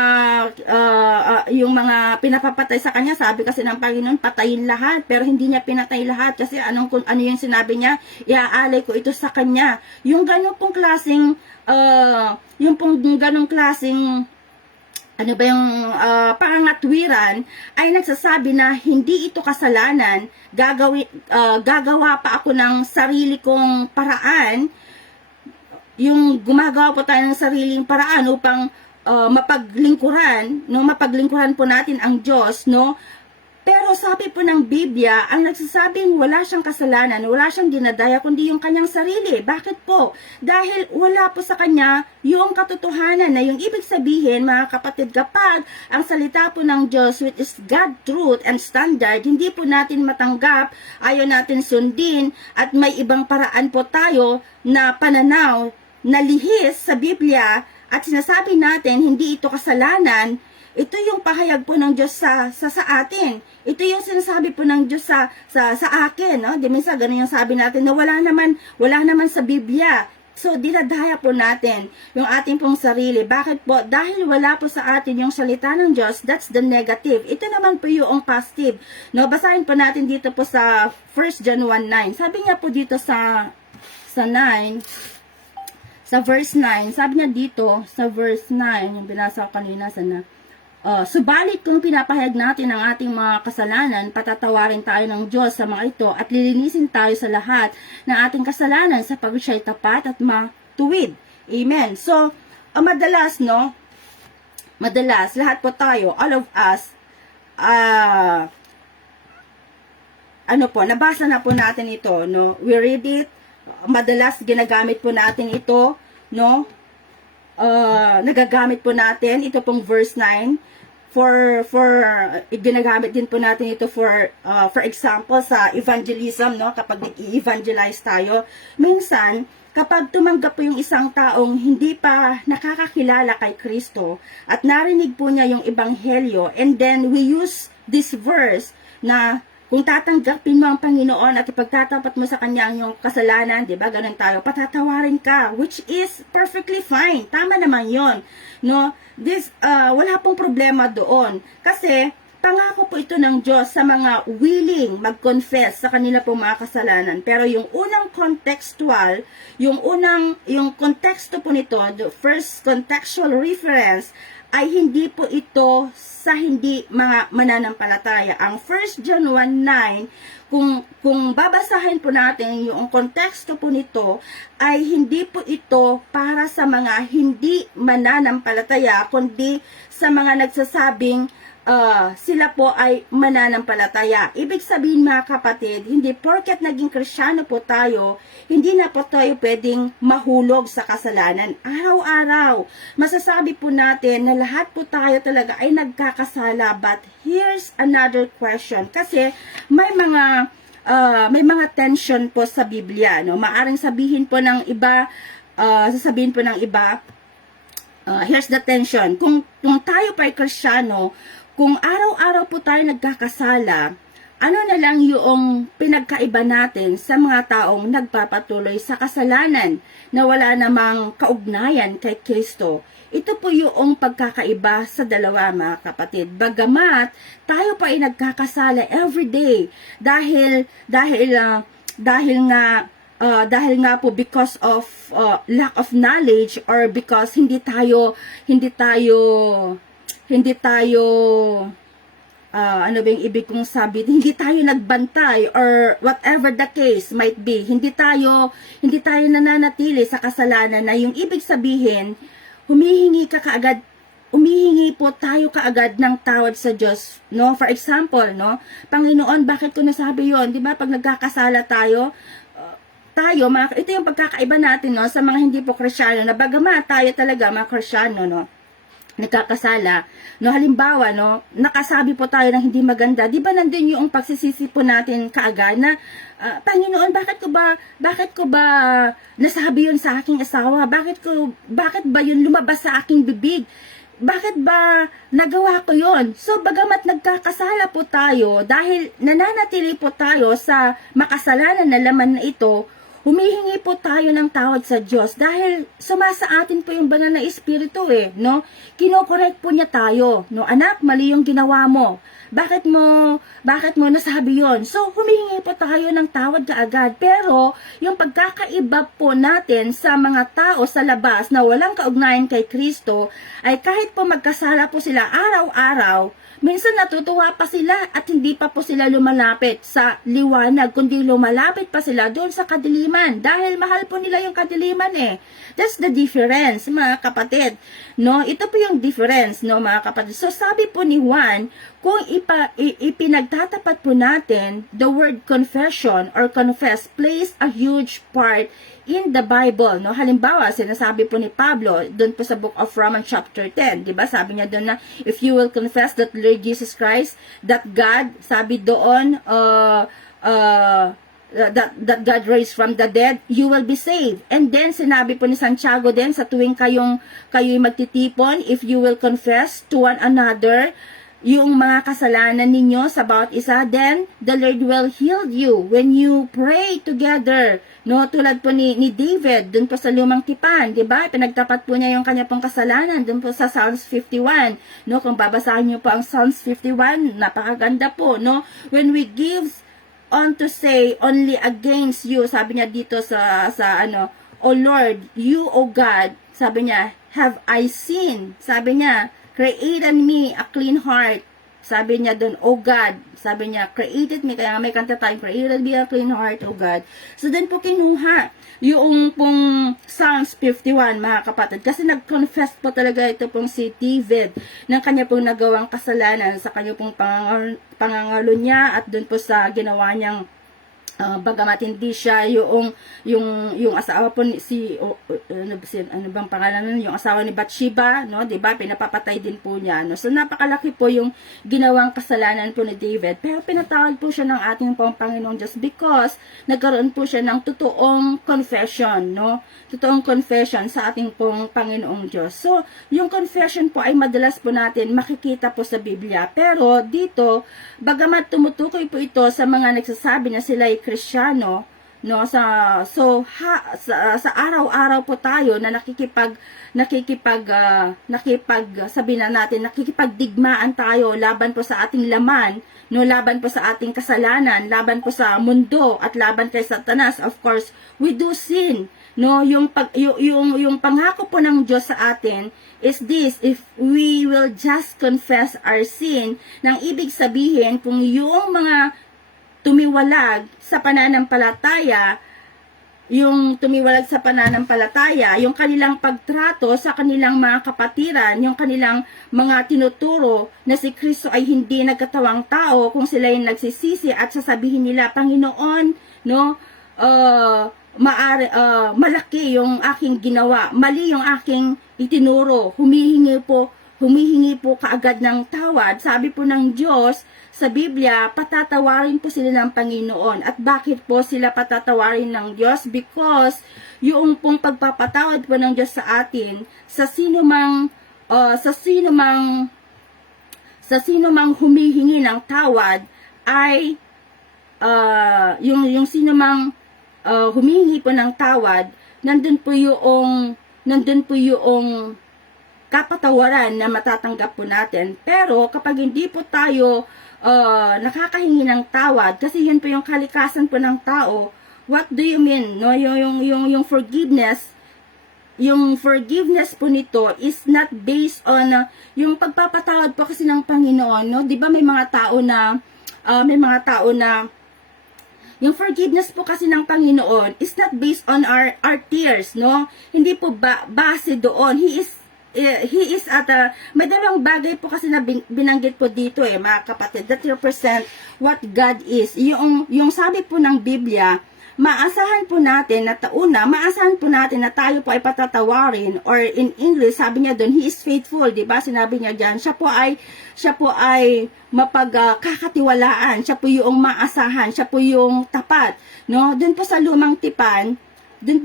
pinapapatay sa kanya. Sabi kasi ng Panginoon, patayin lahat, pero hindi niya pinatay lahat kasi ano yung sinabi niya, iaalay ko ito sa kanya. Yung ganung klaseng pangangatwiran ay nagsasabi na hindi ito kasalanan, gagawa pa ako ng sarili kong paraan. Yung gumagawa po tayo ng sariling paraan upang mapaglingkuran po natin ang Diyos, no? Pero sabi po ng Biblia, ang nagsasabing wala siyang kasalanan, wala siyang dinadaya, kundi yung kanyang sarili. Bakit po? Dahil wala po sa kanya yung katotohanan, na yung ibig sabihin, mga kapatid, kapag ang salita po ng Diyos, which is God, truth, and standard, hindi po natin matanggap, ayaw natin sundin, at may ibang paraan po tayo na pananaw, na lihis sa Biblia, at sinasabi natin, hindi ito kasalanan, ito yung pahayag po ng Diyos sa atin. Ito yung sinasabi po ng Diyos sa akin, no? Di minsan ganun yung sabi natin na wala naman sa Biblia. So, dinadaya po natin yung ating pong sarili. Bakit po? Dahil wala po sa atin yung salita ng Diyos, that's the negative. Ito naman po yung positive. No, basahin po natin dito po sa 1 John 1:9. Sabi niya po dito sa 9, sa verse 9, sabi niya dito, sa verse 9, yung binasa ko kanina, subalit kung pinapahayag natin ang ating mga kasalanan, patatawarin tayo ng Diyos sa mga ito at lilinisin tayo sa lahat ng ating kasalanan sapagkat siya'y tapat at matuwid. Amen. So, madalas, lahat po tayo, all of us, nabasa na po natin ito, no? We read it, madalas ginagamit po natin ito, no? Nagagamit po natin ito pong verse 9 ginagamit din po natin ito for example sa evangelism, no? Kapag nag-i-evangelize tayo, minsan kapag tumanggap po yung isang taong hindi pa nakakakilala kay Kristo at narinig po niya yung ebanghelyo, and then we use this verse na kung tatanggapin mo ang Panginoon at ipagtatapat mo sa Kanya ang iyong kasalanan, di ba? Ganun tayo. Patatawarin ka, which is perfectly fine. Tama naman yon, no? Wala pong problema doon. Kasi, pangako po ito ng Diyos sa mga willing mag-confess sa kanila pong mga kasalanan. Pero yung unang contextual, yung konteksto po nito, the first contextual reference, ay hindi po ito sa hindi mga mananampalataya. Ang 1 John 1:9, kung babasahin po natin yung konteksto po nito, ay hindi po ito para sa mga hindi mananampalataya, kundi sa mga nagsasabing sila po ay mananampalataya. Ibig sabihin mga kapatid, hindi porket naging Kristiyano po tayo, hindi na po tayo pwedeng mahulog sa kasalanan. Araw-araw, masasabi po natin na lahat po tayo talaga ay nagkakasala. But here's another question. Kasi may mga tension po sa Biblia, no? Maaring sabihin po ng iba, sasabihin po ng iba, here's the tension. Kung tayo pa ay Kristiyano, kung araw-araw po tayo nagkakasala, ano na lang yung pinagkaiba natin sa mga taong nagpapatuloy sa kasalanan na wala namang kaugnayan kay Kristo? Ito po yung pagkakaiba sa dalawa mga kapatid. Bagamat tayo pa ay nagkakasala every day dahil nga po because of lack of knowledge, or because hindi tayo ano ba yung ibig kong sabi, hindi tayo nagbantay, or whatever the case might be, hindi tayo nananatili sa kasalanan, na yung ibig sabihin, humihingi po tayo kaagad ng tawad sa Diyos, no? For example, no, Panginoon, bakit ko nasabi yon? Di ba, pag nagkakasala tayo, ito yung pagkakaiba natin, no, sa mga hindi po Kristiyano, na bagamat tayo talaga mga Kristiyano, no, nagkakasala, no, halimbawa, no, nakasabi po tayo ng hindi maganda, di ba nandun yung pagsisisi po natin kaagad na, Panginoon, bakit ko ba nasabi yun sa aking asawa? Bakit ba yun lumabas sa aking bibig? Bakit ba nagawa ko yon? So, bagamat nagkakasala po tayo, dahil nananatili po tayo sa makasalanan na laman na ito, humihingi po tayo ng tawad sa Diyos dahil sumasa atin po yung banal na espiritu, no? Kinokorek po niya tayo, no? Anak, mali yung ginawa mo. Bakit mo nasabi yon? So, humihingi po tayo ng tawad kaagad. Pero, yung pagkakaiba po natin sa mga tao sa labas na walang kaugnayan kay Kristo, ay kahit po magkasala po sila araw-araw, minsan natutuwa pa sila at hindi pa po sila lumalapit sa liwanag, kundi lumalapit pa sila doon sa kadiliman. Dahil mahal po nila yung kadiliman, That's the difference, mga kapatid. No, ito po yung difference, no, mga kapatid. So, sabi po ni Juan, kung ipinagtatapat po natin, the word confession or confess plays a huge part in the Bible, no? Halimbawa, sinasabi po ni Pablo doon po sa book of Romans chapter 10, 'di ba? Sabi niya doon na if you will confess that Lord Jesus Christ, that God, sabi doon, that God raised from the dead, you will be saved. And then sinabi po ni Santiago din, sa tuwing kayo'y magtitipon, if you will confess to one another yung mga kasalanan ninyo sa bawat isa, then the Lord will heal you when you pray together. No, tulad po ni David dun po sa lumang tipan, 'di ba? Pinagtapat po niya yung kanya pong kasalanan dun po sa Psalms 51. No, kung babasahin niyo po ang Psalms 51, napakaganda po, no? When we give on to say only against you, sabi niya dito sa O Lord, you, O God, sabi niya, have I sinned? Sabi niya, create in me a clean heart. Sabi niya doon, O God, sabi niya, created me, kaya may kanta tayo, created me a clean heart, O God. So, then po kinuha yung pong Psalms 51, mga kapatid, kasi nag-confess po talaga ito pong si David ng kanya pong nagawang kasalanan sa kanya pong pangangalo niya at doon po sa ginawa niyang bagamat hindi siya yung asawa po ni ano bang pangalan nun, yung asawa ni Bathsheba, no, 'di ba? Pinapapatay din po niya, no. So napakalaki po yung ginawang kasalanan po ni David. Pero pinatawad po siya ng ating Panginoong Diyos because nagkaroon po siya ng totoong confession, no. Totoong confession sa ating Panginoong Diyos. So, yung confession po ay madalas po natin makikita po sa Biblia. Pero dito, bagamat tumutukoy po ito sa mga nagsasabi na sila ay Kristiyano, no, sa araw-araw po tayo na sabi na natin, nakikipagdigmaan tayo laban po sa ating laman, no, laban po sa ating kasalanan, laban po sa mundo at laban kay Satanas. Of course, we do sin, no. Yung pangako po ng Diyos sa atin is this: if we will just confess our sin, nang ibig sabihin kung yung mga tumiwalag sa pananampalataya, yung tumiwalag sa pananampalataya, yung kanilang pagtrato sa kanilang mga kapatiran, yung kanilang mga tinuturo na si Kristo ay hindi nagkatawang tao kung sila yung nagsisisi at sasabihin nila, Panginoon, no, malaki yung aking ginawa, mali yung aking itinuro, humihingi po kaagad ng tawad. Sabi po ng Diyos sa Biblia, patatawarin po sila ng Panginoon. At bakit po sila patatawarin ng Diyos? Because yung pong pagpapatawad po ng Diyos sa atin, sa sino mang humihingi ng tawad ay yung sino mang humihingi po ng tawad, nandun po yung kapatawaran na matatanggap po natin. Pero kapag hindi po tayo nakakahingi ng tawad, kasi yun po yung kalikasan po ng tao, what do you mean? No, yung forgiveness po nito is not based on yung pagpapatawad po kasi ng Panginoon, no? 'Di ba may mga tao na yung forgiveness po kasi ng Panginoon is not based on our tears, no? Hindi po base doon. He is at may dalawang bagay po kasi na binanggit po dito mga kapatid, that represent what God is. Yung sabi po ng Biblia, maasahan po natin na tayo po ay patatawarin, or in English sabi niya doon, He is faithful, di ba? Sinabi niya diyan, siya po ay mapagkakatiwalaan, siya po yung maasahan, siya po yung tapat, no? Doon po sa Lumang Tipan, doon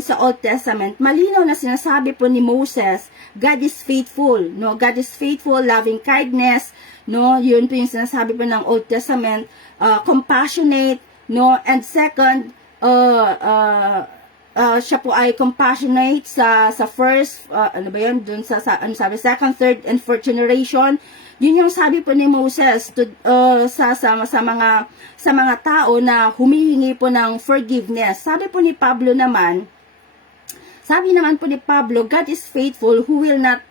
sa Old Testament, malinaw na sinasabi po ni Moses, God is faithful, no? God is faithful, loving kindness, no? Yun po yung sinasabi po ng Old Testament, compassionate, no? And second, siya po ay compassionate sa first, ano ba yun? Doon ano sabi, second, third, and fourth generation. Yun yung sabi po ni Moses sa mga tao na humihingi po ng forgiveness. Sabi naman po ni Pablo, God is faithful, who will not,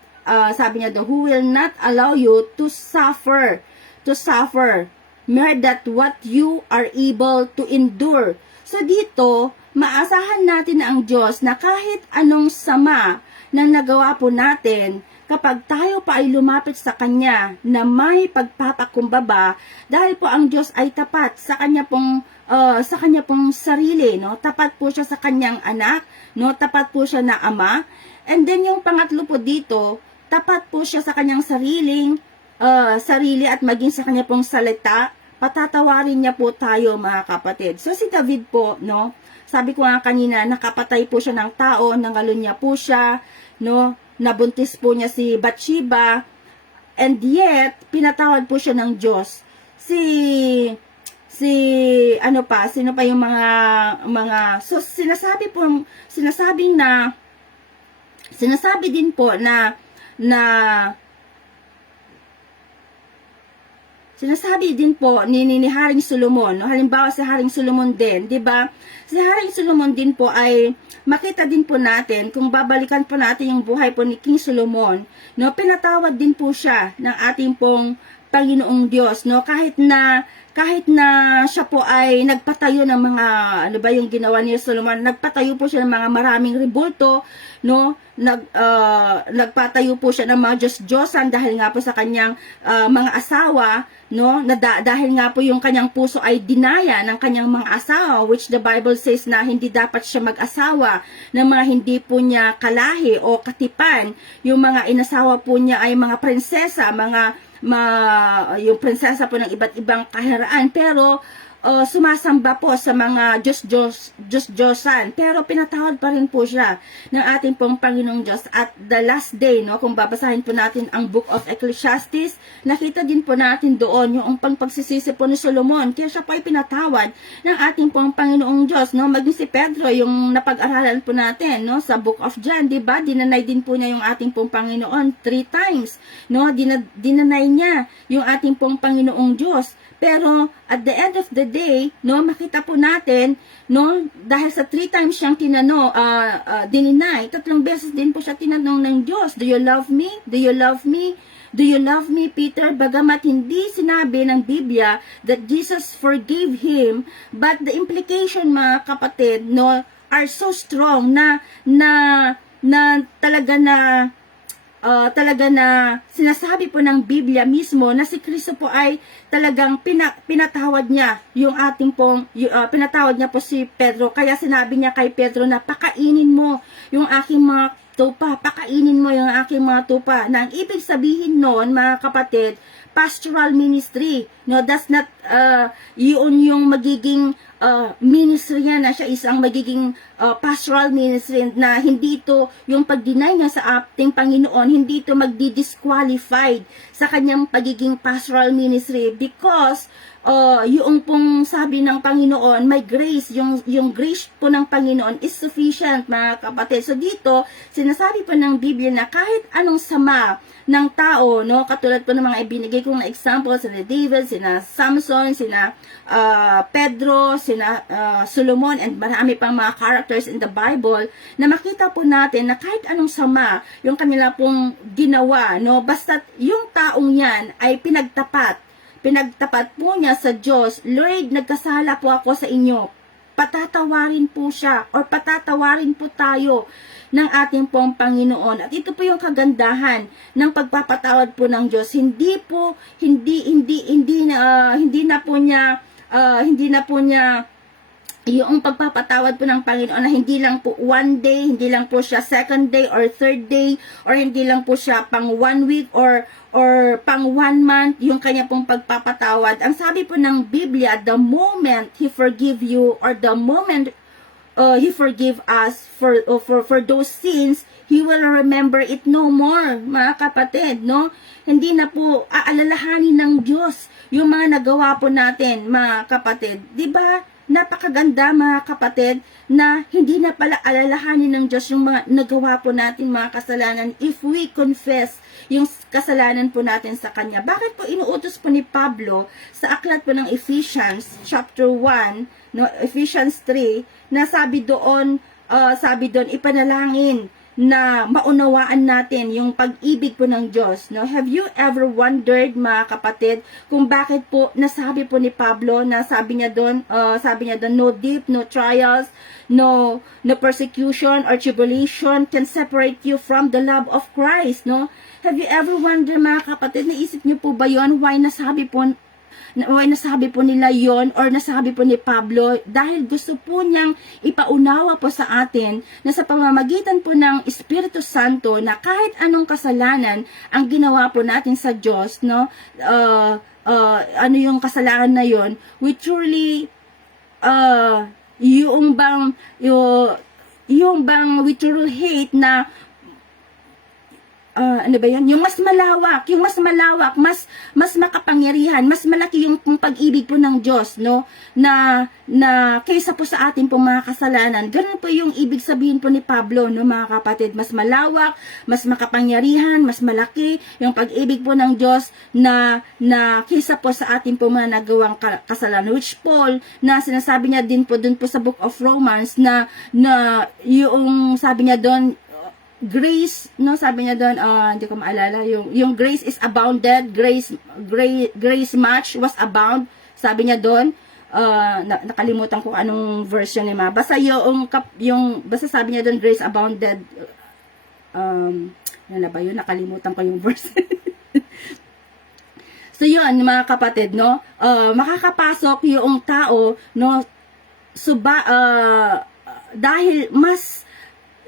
sabi niya who will not allow you to suffer more than what you are able to endure. So dito, maasahan natin na ang Diyos na kahit anong sama na nagawa po natin, kapag tayo pa ay lumapit sa Kanya na may pagpapakumbaba, dahil po ang Diyos ay tapat sa Kanya pong sarili, no? Tapat po siya sa Kanyang anak, no? Tapat po siya na ama. And then yung pangatlo po dito, tapat po siya sa Kanyang sarili at maging sa Kanya pong salita, patatawarin niya po tayo, mga kapatid. So si David po, no? Sabi ko nga kanina, nakapatay po siya ng tao, nangalun niya po siya, no? Nabuntis po niya si Bathsheba, and yet pinatawad po siya ng Diyos. Sino pa yung mga so sinasabi din po na sinasabi din po ni Haring Solomon, no? Halimbawa si Haring Solomon din, 'di ba? Si Haring Solomon din po ay makita din po natin kung babalikan po natin yung buhay po ni King Solomon, no? Pinatawad din po siya ng ating pong Panginoong Diyos, no? Kahit na siya po ay nagpatayo ng mga, ano ba yung ginawa ni Solomon? Nagpatayo po siya ng mga maraming rebulto, no? Nagpatayo po siya ng mga Diyos-Diyosan dahil nga po sa kanyang mga asawa, no? Dahil nga po yung kanyang puso ay dinaya ng kanyang mga asawa, which the Bible says na hindi dapat siya mag-asawa ng mga hindi po niya kalahi o katipan. Yung mga inasawa po niya ay mga prinsesa, yung prinsesa po ng iba't ibang kahiraan, pero sumasamba po sa mga Diyos-Diyosan, pero pinatawad pa rin po siya ng ating pong Panginoong Diyos. At the last day, no, kung babasahin po natin ang Book of Ecclesiastes, nakita din po natin doon yung pagsisisi po ni Solomon, kaya siya po ay pinatawad ng ating pong Panginoong Diyos, no? Maging si Pedro, yung napag-aralan po natin, no, sa Book of John, di ba? Dinanay din po niya yung ating pong Panginoon 3 times, no? Dinanay niya yung ating pong Panginoong Diyos. Pero at the end of the day, no, makita po natin, no, dahil sa 3 times siyang dininay, 3 beses din po siya tinanong ng Diyos, do you love me? Do you love me? Do you love me, Peter? Bagamat hindi sinabi ng Biblia that Jesus forgave him, but the implication, mga kapatid, no, are so strong na talaga na sinasabi po ng Biblia mismo na si Kristo po ay talagang pinatawad niya yung pinatawad niya po si Pedro. Kaya sinabi niya kay Pedro na pakainin mo yung aking mga tupa, pakainin mo yung aking mga tupa. Na ang ibig sabihin noon, mga kapatid, pastoral ministry. No, that's not yun yung magiging ministry niya, na siya isang magiging pastoral ministry, na hindi ito yung pag-deny niya sa ating Panginoon, hindi ito magdi-disqualified sa kanyang pagiging pastoral ministry, because yung pong sabi ng Panginoon, may grace, yung grace po ng Panginoon is sufficient, mga kapatid. So dito, sinasabi po ng Biblia na kahit anong sama ng tao, no, katulad po ng mga ibinigay kong na example, sina David, sina Samson, sina Pedro, sina Solomon, and marami pang mga characters in the Bible, na makita po natin na kahit anong sama yung kanila pong ginawa, no, basta yung taong yan ay pinagtapat po niya sa Diyos, Lord, nagkasala po ako sa inyo, patatawarin po siya, or patatawarin po tayo ng ating pong Panginoon. At ito po yung kagandahan ng pagpapatawad po ng Diyos. Hindi na po niya yung pagpapatawad po ng Panginoon na hindi lang po one day, hindi lang po siya second day or third day, or hindi lang po siya pang 1 week or pang 1 month, yung kanya pong pagpapatawad. Ang sabi po ng Biblia, the moment He forgive you, or the moment He forgive us for those sins, He will remember it no more, mga kapatid, no? Hindi na po aalalahanin ng Diyos yung mga nagawa po natin, mga kapatid. Diba? Napakaganda, mga kapatid, na hindi na pala alalahanin ng Diyos yung mga nagawa po natin, mga kasalanan, if we confess yung kasalanan po natin sa Kanya. Bakit po inuutos po ni Pablo sa aklat po ng Ephesians chapter 1, no, Ephesians 3, na sabi doon, ipanalangin na maunawaan natin yung pag-ibig po ng Diyos, no? Have you ever wondered, mga kapatid, kung bakit po nasabi po ni Pablo, na sabi niya doon, no deep, no trials, no persecution or tribulation can separate you from the love of Christ, no? Have you ever wondered, mga kapatid, naisip niyo po ba yon, why nasabi po nila yon, or nasabi po ni Pablo? Dahil gusto po niyang ipaunawa po sa atin na sa pamamagitan po ng Espiritu Santo, na kahit anong kasalanan ang ginawa po natin sa Diyos, no, ano yung kasalanan na yon, we truly yung bang we truly hate na ano ba yan? Yung mas malawak, mas makapangyarihan, mas malaki yung pag-ibig po ng Diyos, no? Na kaysa po sa ating pong mga kasalanan. Ganun po yung ibig sabihin po ni Pablo, no, mga kapatid. Mas malawak, mas makapangyarihan, mas malaki yung pag-ibig po ng Diyos na kaysa po sa ating pong mga nagawang kasalanan. Which Paul, na sinasabi niya din po dun po sa Book of Romans, na yung sabi niya doon, grace, no, sabi niya doon, hindi ko maalala, yung grace is abounded, grace much was abound, sabi niya doon, nakalimutan ko anong version niya, basta basta sabi niya doon, grace abounded, ano ba yun, nakalimutan ko yung verse. So yun, mga kapatid, no, makakapasok yung tao, no, dahil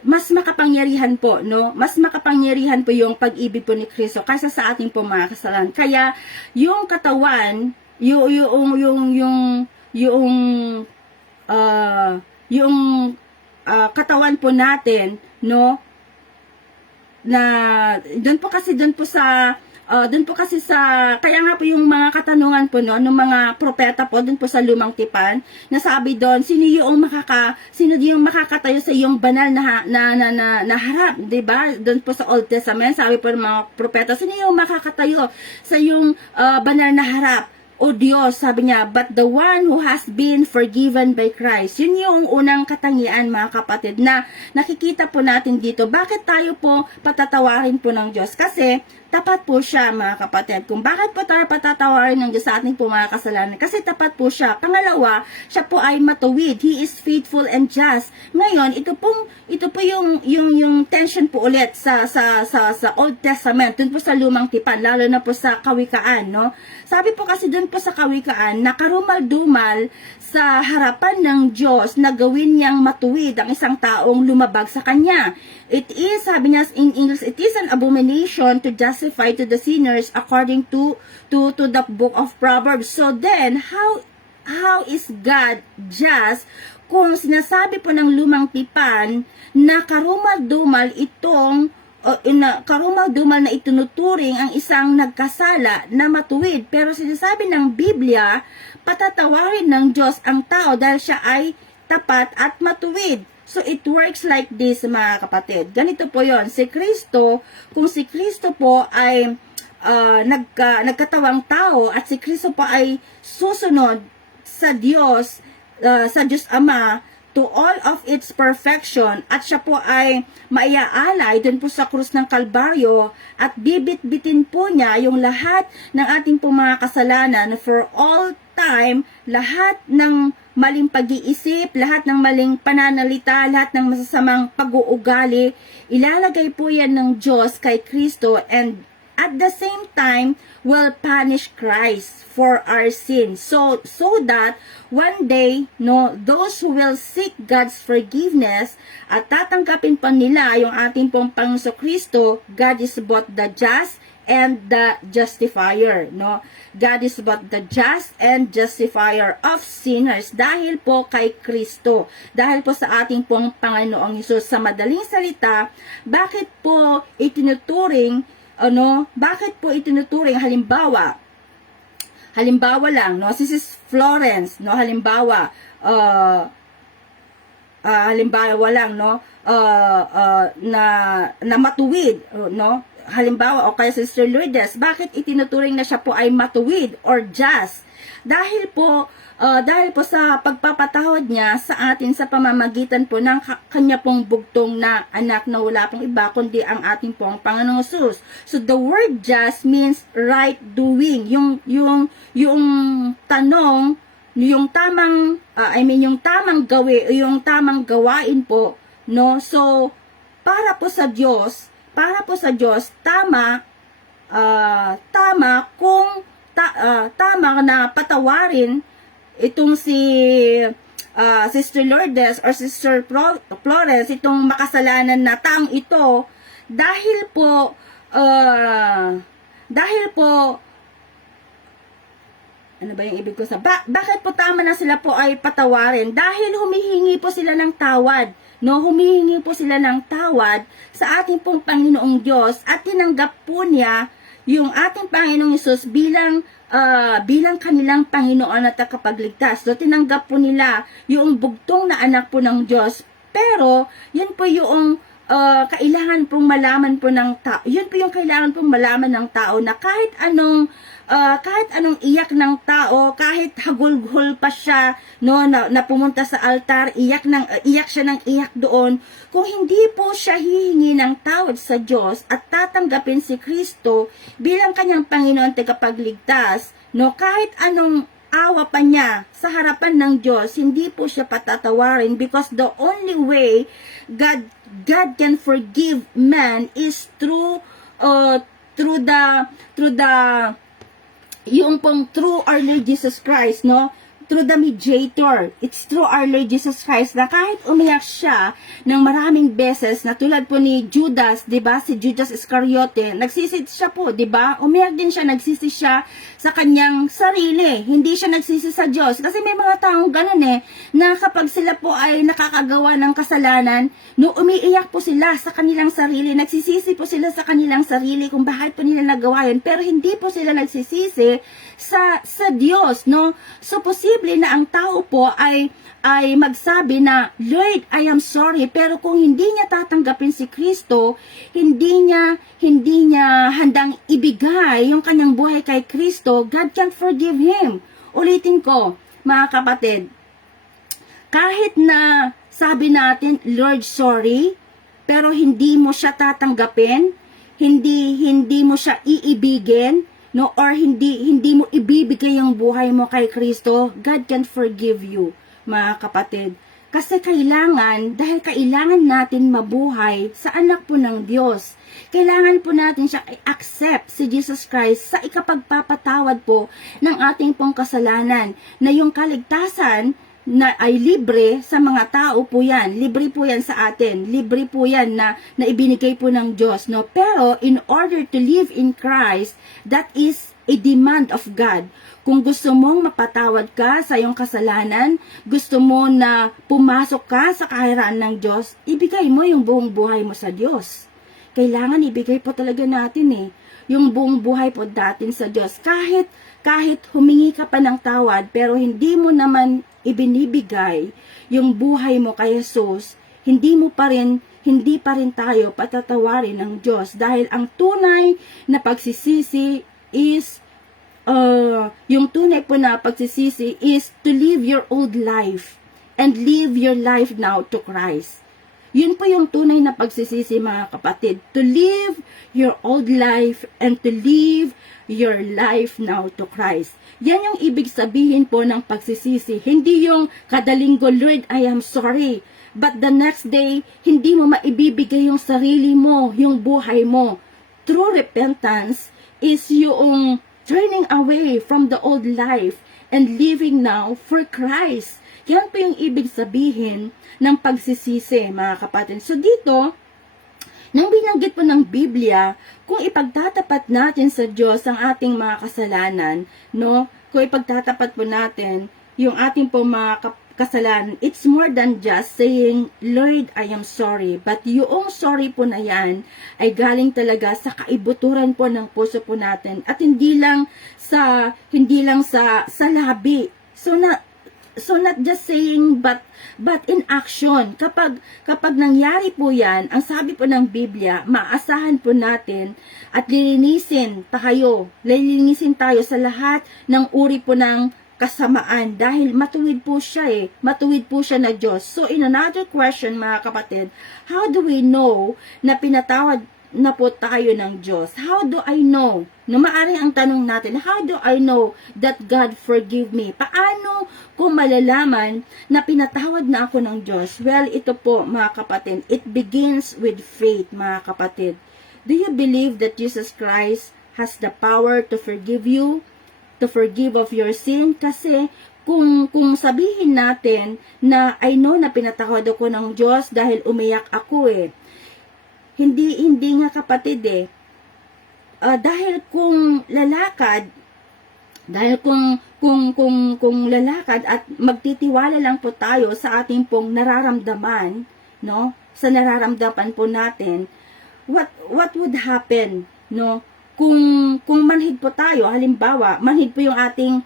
mas makapangyarihan po, no? Mas makapangyarihan po yung pag-ibig po ni Kristo kaysa sa ating po mga kasalanan. Kaya yung katawan, yung katawan po natin, no? Na doon po kasi sa kaya nga po yung mga katanungan po, no, ng mga propeta po doon po sa Lumang Tipan, nasabi doon, sino yung makakatayo sa iyong banal na harap, 'di ba? Doon po sa Old Testament, sabi po ng mga propeta, sino yung makakatayo sa iyong banal na harap? O Diyos, sabi niya, but the one who has been forgiven by Christ. Yun yung unang katangian, mga kapatid, na nakikita po natin dito. Bakit tayo po patatawarin po ng Diyos? Kasi tapat po siya, mga kapatid. Kung bakit po tayo patatawarin ng Diyos sa ating po mga kasalanan? Kasi tapat po siya. Pangalawa, siya po ay matuwid. He is faithful and just. Ngayon, ito po yung tension po ulit sa Old Testament, dun po sa Lumang Tipan, lalo na po sa Kawikaan, no? Sabi po kasi dun po sa Kawikaan, na karumal-dumal sa harapan ng Diyos na gawin niyang matuwid ang isang taong lumabag sa Kanya. It is, sabi niya in English, it is an abomination to justify to the sinners according to the book of Proverbs. So then, how is God just kung sinasabi po ng Lumang Tipan na karumal-dumal na itunuturing ang isang nagkasala na matuwid, pero sinasabi ng Biblia, patatawarin ng Diyos ang tao dahil siya ay tapat at matuwid. So, it works like this, mga kapatid. Ganito po yon. Si Kristo, kung si Kristo po ay nagkatawang tao at si Kristo po ay susunod sa Diyos Ama, to all of its perfection, at siya po ay maiaalay dun po sa krus ng Kalbaryo at bibit-bitin po niya yung lahat ng ating po mga kasalanan for all time, lahat ng maling pag-iisip, lahat ng maling pananalita, lahat ng masasamang pag-uugali, ilalagay po yan ng Diyos kay Kristo, and at the same time will punish Christ for our sins, so that one day, no, those who will seek God's forgiveness at tatanggapin pa nila yung ating pong Panginoon Kristo, God is both the just and the justifier, no? God is both the just and justifier of sinners dahil po kay Kristo, dahil po sa ating pong Panginoong Hesus. Sa madaling salita, bakit po itinuturing, halimbawa lang, no, si Sis Florence, no, halimbawa lang, no, na matuwid, no, halimbawa, o kaya si Sister Lourdes, bakit itinuturing na siya po ay matuwid or just? Dahil po sa pagpapatawad niya sa atin sa pamamagitan po ng kanya pong bugtong na anak na wala pong iba kundi ang ating pong Panginoong Hesus. So the word just means right doing. Yung tanong, yung tamang yung tamang gawi, yung tamang gawain po, no? So para po sa Diyos, tama tama na patawarin itong si Sister Lourdes or Sister Florence, itong makasalanan na taong ito, dahil po ano ba yung ibig ko bakit po tama na sila po ay patawarin? Dahil humihingi po sila ng tawad, no? Humihingi po sila ng tawad sa ating pong Panginoong Diyos, at tinanggap po niya yung ating Panginoong Hesus bilang kanilang Panginoon at tagapagligtas. So, tinanggap po nila yung bugtong na anak po ng Diyos. Pero, yun po yung kailangan pong malaman po ng tao. Yun po yung kailangan pong malaman ng tao, na kahit anong iyak ng tao, kahit hagulgol pa siya, no, na pumunta sa altar, iyak siya ng iyak doon, kung hindi po siya hihingi ng tawad sa Diyos at tatanggapin si Kristo bilang kanyang Panginoon at tagapagligtas, no, kahit anong awa pa niya sa harapan ng Diyos, hindi po siya patatawarin, because the only way God can forgive man is through our Lord Jesus Christ, no? Through the mediator. It's through our Lord Jesus Christ, na kahit umiyak siya ng maraming beses, na tulad po ni Judas, 'di ba? Si Judas Iscariote, nagsisi siya po, 'di ba? Umiyak din siya, nagsisi siya sa kanyang sarili. Hindi siya nagsisi sa Diyos. Kasi may mga taong ganun na kapag sila po ay nakakagawa ng kasalanan, no, umiiyak po sila sa kanilang sarili, nagsisisi po sila sa kanilang sarili kung bakit po nila nagawa yun, pero hindi po sila nagsisisi sa Diyos, no? So posible na ang tao po ay magsabi na, Lord, I am sorry, pero kung hindi niya tatanggapin si Kristo, hindi niya handang ibigay yung kanyang buhay kay Kristo, God can't forgive him. Ulitin ko, mga kapatid, kahit na sabi natin, Lord, sorry, pero hindi mo siya tatanggapin, hindi mo siya iibigin, no, or hindi mo ibibigay ang buhay mo kay Kristo, God can forgive you, mga kapatid. Kasi dahil kailangan natin mabuhay sa anak po ng Diyos. Kailangan po natin siya i-accept si Jesus Christ sa ikapagpapatawad po ng ating pong kasalanan, na yung kaligtasan na ay libre sa mga tao po yan. Libre po yan sa atin. Libre po yan na ibinigay po ng Diyos. No? Pero in order to live in Christ, that is a demand of God. Kung gusto mong mapatawad ka sa iyong kasalanan, gusto mo na pumasok ka sa kaharian ng Diyos, ibigay mo yung buong buhay mo sa Diyos. Kailangan ibigay po talaga natin yung buong buhay po natin sa Diyos. Kahit humingi ka pa ng tawad, pero hindi mo naman ibinibigay yung buhay mo kay Jesus, hindi pa rin tayo patatawarin ng Diyos, dahil ang tunay na pagsisisi is yung tunay po na pagsisisi is to live your old life and live your life now to Christ. Yun po yung tunay na pagsisisi, mga kapatid. To live your old life and to live your life now to Christ. Yan yung ibig sabihin po ng pagsisisi. Hindi yung kada linggo, Lord, I am sorry. But the next day, hindi mo maibibigay yung sarili mo, yung buhay mo. True repentance is yung turning away from the old life and living now for Christ. Yan po yung ibig sabihin ng pagsisisi, mga kapatid. So dito, nang binanggit po ng Biblia, kung ipagtatapat natin sa Diyos ang ating mga kasalanan, no? Kung ipagtatapat po natin yung ating po mga kasalanan, it's more than just saying, Lord, I am sorry. But yung sorry po na yan ay galing talaga sa kaibuturan po ng puso po natin, at hindi lang sa labi. So not just saying, but in action. Kapag nangyari po yan, ang sabi po ng Biblia, maasahan po natin at lilinisin tayo sa lahat ng uri po ng kasamaan, dahil matuwid po siya na Diyos. So in another question, mga kapatid, how do we know na pinatawad na po tayo ng Diyos? How do I know? No, maaaring ang tanong natin, how do I know that God forgive me? Paano ko malalaman na pinatawad na ako ng Diyos? Well, ito po, mga kapatid, it begins with faith, mga kapatid. Do you believe that Jesus Christ has the power to forgive you? To forgive of your sin? Kasi kung sabihin natin na I know na pinatawad ako ng Diyos dahil umiyak ako Hindi nga, kapatid dahil kung lalakad at magtitiwala lang po tayo sa ating pong nararamdaman, no? Sa nararamdaman po natin, what would happen, no? Kung manhid po tayo, halimbawa, manhid po yung ating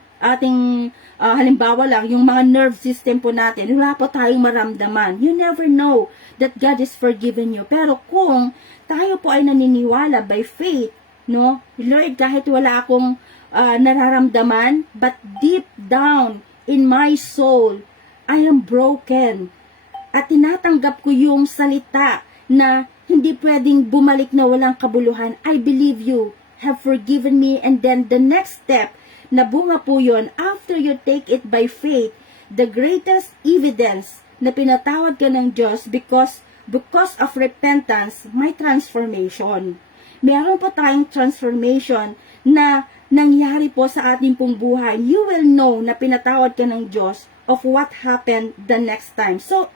halimbawa lang, yung mga nerve system po natin, wala po tayong maramdaman. You never know that God is forgiving you. Pero kung tayo po ay naniniwala by faith, no, Lord, kahit wala akong nararamdaman, but deep down in my soul, I am broken. At tinatanggap ko yung salita na hindi pwedeng bumalik na walang kabuluhan. I believe you have forgiven me. And then the next step, na bunga po yun, after you take it by faith, the greatest evidence na pinatawad ka ng Diyos because of repentance, may transformation. Meron po tayong transformation na nangyari po sa ating pong buhay. You will know na pinatawad ka ng Diyos of what happened the next time. So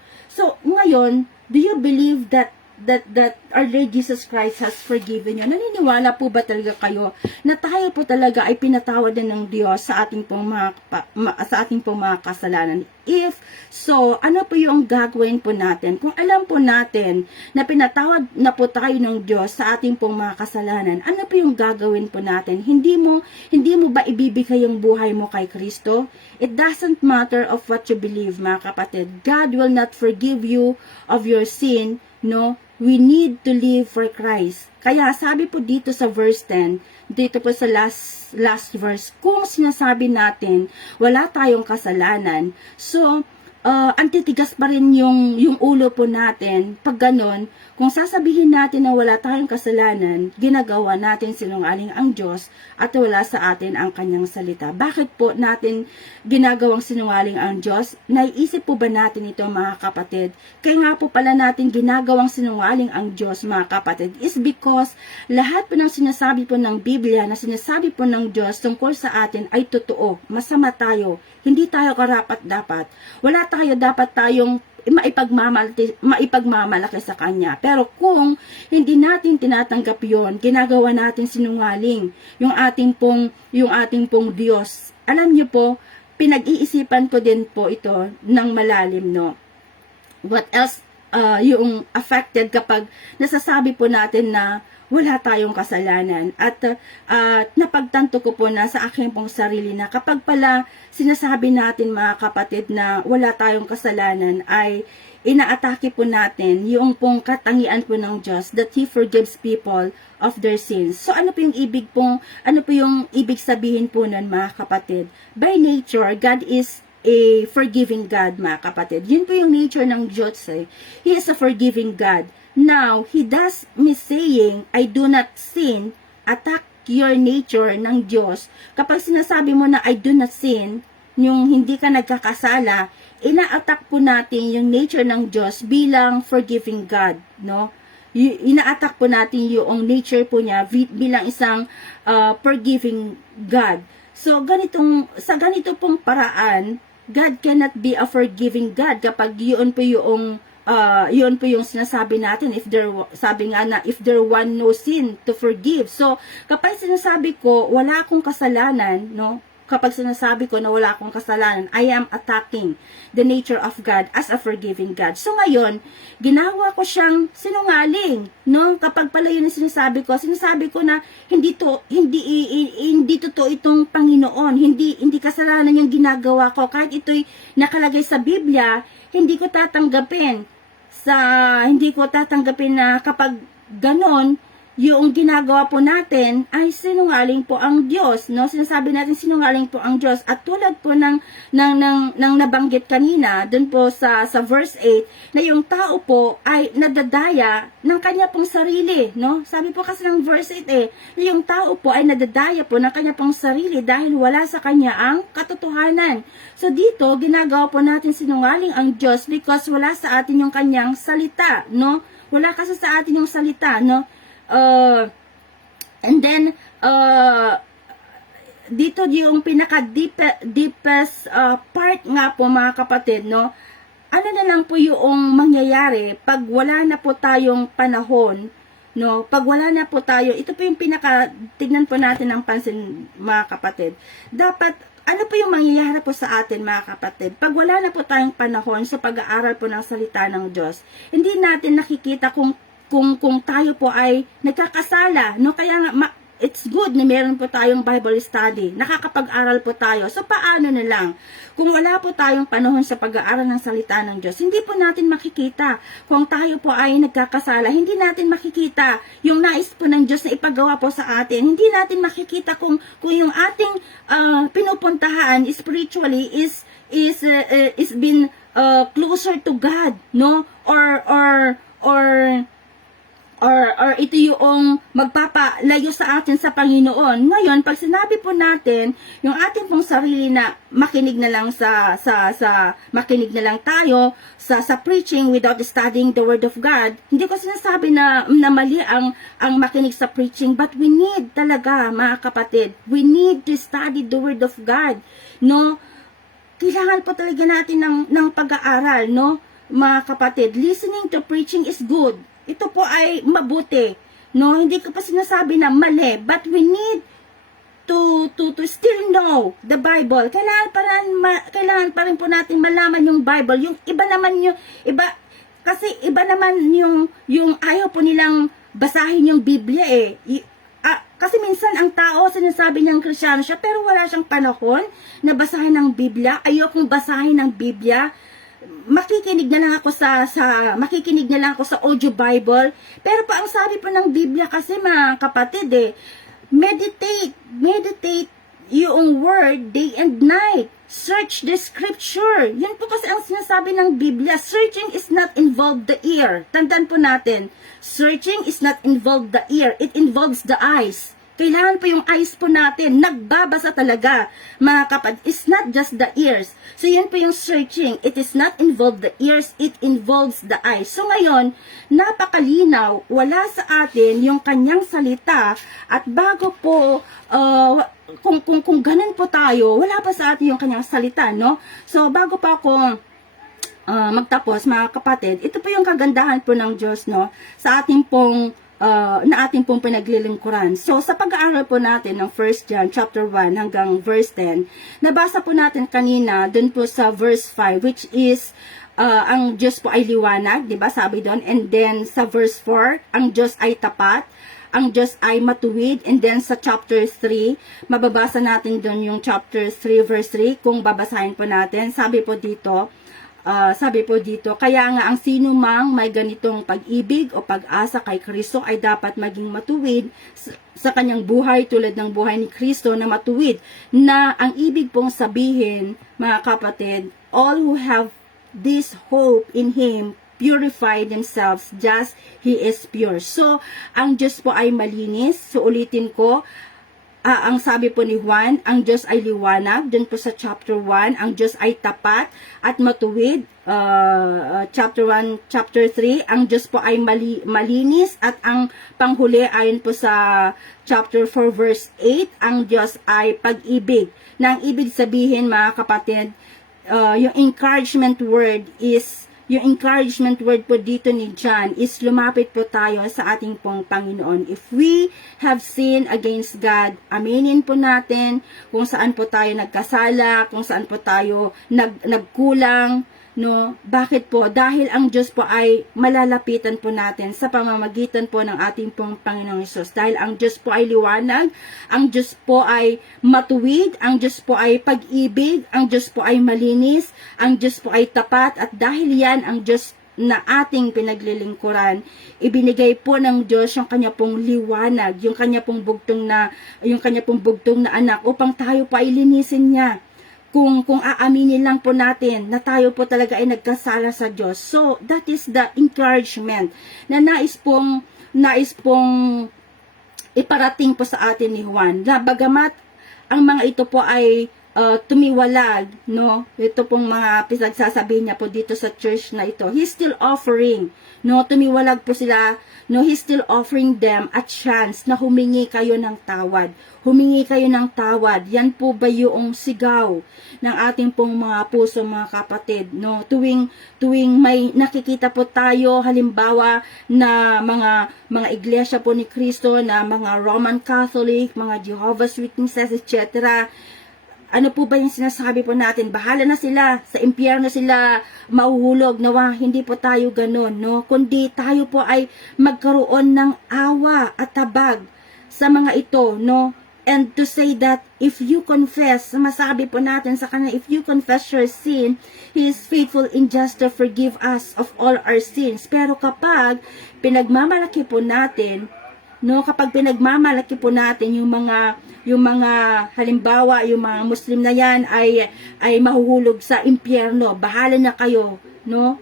ngayon, do you believe that our Lord Jesus Christ has forgiven you? Naniniwala po ba talaga kayo na tayo po talaga ay pinatawad na ng Diyos sa ating pong mga kasalanan? If so, ano po yung gagawin po natin? Kung alam po natin na pinatawad na po tayo ng Diyos sa ating pong mga kasalanan, ano po yung gagawin po natin? Hindi mo ba ibibigay yung buhay mo kay Kristo? It doesn't matter of what you believe, mga kapatid. God will not forgive you of your sin, no? We need to live for Christ. Kaya sabi po dito sa verse 10, dito po sa last verse, kung sinasabi natin wala tayong kasalanan, so antitigas pa rin yung ulo po natin. Pag ganon, kung sasabihin natin na wala tayong kasalanan, ginagawa natin sinungaling ang Diyos at wala sa atin ang kanyang salita. Bakit po natin ginagawang sinungaling ang Diyos? Naiisip po ba natin ito, mga kapatid? Kaya nga po pala natin ginagawang sinungaling ang Diyos, mga kapatid, is because lahat po ng sinasabi po ng Biblia, na sinasabi po ng Diyos tungkol sa atin ay totoo. Masama tayo. Hindi tayo karapat-dapat. Wala tayo dapat tayong maipagmamalaki sa Kanya. Pero kung hindi natin tinatanggap yon, ginagawa natin sinungaling yung ating pong Diyos. Alam niyo po, pinag-iisipan ko din po ito ng malalim, no? What else yung affected kapag nasasabi po natin na wala tayong kasalanan. At napagtanto ko po na sa akin pong sarili na kapag pala sinasabi natin, mga kapatid, na wala tayong kasalanan, ay inaatake po natin yung pong katangian po ng Diyos, that He forgives people of their sins. So ano po yung ibig sabihin po nun, mga kapatid? By nature, God is a forgiving God, mga kapatid. Yun po yung nature ng Diyos. He is a forgiving God. Now, He does me saying, I do not sin, attack your nature ng Diyos. Kapag sinasabi mo na I do not sin, yung hindi ka nagkakasala, ina-attack po natin yung nature ng Diyos bilang forgiving God, no? Ina-attack po natin yung nature po niya bilang isang forgiving God. So, sa ganito pong paraan, God cannot be a forgiving God kapag yun po yung sinasabi natin, sabi nga na, if there one no sin to forgive. So, kapag sinasabi ko, wala akong kasalanan, no? Kapag sinasabi ko na wala akong kasalanan, I am attacking the nature of God as a forgiving God. So, ngayon, ginawa ko siyang sinungaling, no? Kapag pala yun ang sinasabi ko na hindi totoo itong Panginoon, hindi kasalanan yung ginagawa ko. Kahit ito'y nakalagay sa Biblia, hindi ko tatanggapin na kapag ganon, yung ginagawa po natin ay sinungaling po ang Diyos, no? Sinasabi natin sinungaling po ang Diyos. At tulad po ng nabanggit kanina, dun po sa verse 8, na yung tao po ay nadadaya ng kanya pong sarili, no? Sabi po kasi ng verse 8 na yung tao po ay nadadaya po ng kanya pong sarili dahil wala sa kanya ang katotohanan. So dito, ginagawa po natin sinungaling ang Diyos because wala sa atin yung kanyang salita, no? Wala kasi sa atin yung salita, no? And then, dito yung pinaka-deepest part nga po, mga kapatid, no? Ano na lang po yung mangyayari pag wala na po tayong panahon, no? Pag wala na po tayo, ito po yung tignan po natin ng pansin, mga kapatid. Dapat, ano po yung mangyayari po sa atin, mga kapatid? Pag wala na po tayong panahon sa pag-aaral po ng salita ng Diyos, hindi natin nakikita kung tayo po ay nagkakasala, no? Kaya nga, it's good na meron po tayong Bible study. Nakakapag-aral po tayo. So, paano na lang? Kung wala po tayong panahon sa pag-aaral ng salita ng Diyos, hindi po natin makikita kung tayo po ay nagkakasala. Hindi natin makikita yung nais po ng Diyos na ipagawa po sa atin. Hindi natin makikita kung yung ating pinupuntahan spiritually is been closer to God, no? Or ito yung magpapalayo sa atin sa Panginoon. Ngayon, pag sinabi po natin, yung ating pong sarili na makinig na lang makinig na lang tayo sa preaching without studying the Word of God, hindi ko sinasabi na mali ang makinig sa preaching, but we need talaga, mga kapatid, we need to study the Word of God, no? Kailangan po talaga natin ng pag-aaral, no? Mga kapatid, listening to preaching is good. Ito po ay mabuti, no? Hindi ko pa sinasabi na mali, but we need to still know the Bible. Kailangan pa rin po natin malaman yung Bible. Yung iba naman yung ayaw po nilang basahin yung Biblia eh. Kasi minsan ang tao sinasabi niyang Kristiyano siya pero wala siyang panahon na basahin ang Biblia. Ayokong basahin ang Biblia. Makikinig na lang ako sa audio Bible. Pero pa ang sabi po ng Biblia kasi, mga kapatid, meditate yung word day and night. Search the scripture. Yun po kasi ang sinasabi ng Biblia. Searching is not involved the ear. Tandaan po natin, searching is not involved the ear. It involves the eyes. Kailangan po yung eyes po natin. Nagbabasa talaga, mga kapatid. It's not just the ears. So, yun po yung searching. It is not involved the ears. It involves the eyes. So, ngayon, napakalinaw. Wala sa atin yung kanyang salita. At bago po, kung ganun po tayo, wala pa sa atin yung kanyang salita, no? So, bago pa ako magtapos, mga kapatid, ito po yung kagandahan po ng Diyos, no? Sa ating pong na ating pong pinaglilingkuran. So, sa pag-aaral po natin ng 1 John chapter 1 hanggang verse 10, nabasa po natin kanina dun po sa verse 5, which is ang Diyos po ay liwanag, di ba? Sabi doon. And then sa verse 4, ang Diyos ay tapat, ang Diyos ay matuwid. And then sa chapter 3, mababasa natin doon yung chapter 3 verse 3, kung babasahin po natin. Sabi po dito, kaya nga ang sino mang may ganitong pag-ibig o pag-asa kay Kristo ay dapat maging matuwid sa kanyang buhay tulad ng buhay ni Kristo na matuwid. Na ang ibig pong sabihin, mga kapatid, all who have this hope in Him purify themselves just He is pure. So, ang Diyos po ay malinis. So, ulitin ko, ang sabi po ni Juan, ang Diyos ay liwanag. Dun po sa chapter 1, ang Diyos ay tapat at matuwid. Chapter 1, chapter 3, ang Diyos po ay malinis. At ang panghuli, ayon po sa chapter 4, verse 8, ang Diyos ay pag-ibig. Na ang ibig sabihin, mga kapatid, yung encouragement word po dito ni John is lumapit po tayo sa ating pong Panginoon. If we have sinned against God, aminin po natin kung saan po tayo nagkasala, kung saan po tayo nagkulang, no? Bakit po? Dahil ang Diyos po ay malalapitan po natin sa pamamagitan po ng ating pong Panginoong Hesus. Dahil ang Diyos po ay liwanag, ang Diyos po ay matuwid, ang Diyos po ay pag-ibig, ang Diyos po ay malinis, ang Diyos po ay tapat, at dahil yan ang Diyos na ating pinaglilingkuran, ibinigay po ng Diyos yung kanya pong liwanag, yung kanya pong bugtong na anak upang tayo pa ilinisin niya. Kung aaminin lang po natin na tayo po talaga ay nagkasala sa Diyos. So, that is the encouragement na nais pong iparating po sa atin ni Juan. Na bagamat ang mga ito po ay tumiwalag, no? Ito pong mga pinagsasabihin niya po dito sa church na ito. He's still offering, no? Tumiwalag po sila, no? He's still offering them a chance na humingi kayo ng tawad. Humingi kayo ng tawad. Yan po ba yung sigaw ng ating pong mga puso, mga kapatid, no? Tuwing may nakikita po tayo, halimbawa na mga iglesia po ni Kristo, na mga Roman Catholic, mga Jehovah's Witnesses, etc. Ano po ba yung sinasabi po natin? Bahala na sila, sa impyerno sila mahuhulog. Nawa, hindi po tayo ganun, no? Kundi tayo po ay magkaroon ng awa at tabag sa mga ito, no? And to say that if you confess, masabi po natin sa kanya, if you confess your sin, He is faithful and just to forgive us of all our sins. Pero kapag pinagmamalaki po natin, no, kapag pinagmamalaki po natin yung mga halimbawa yung mga Muslim na yan ay mahuhulog sa impyerno, bahala na kayo, no?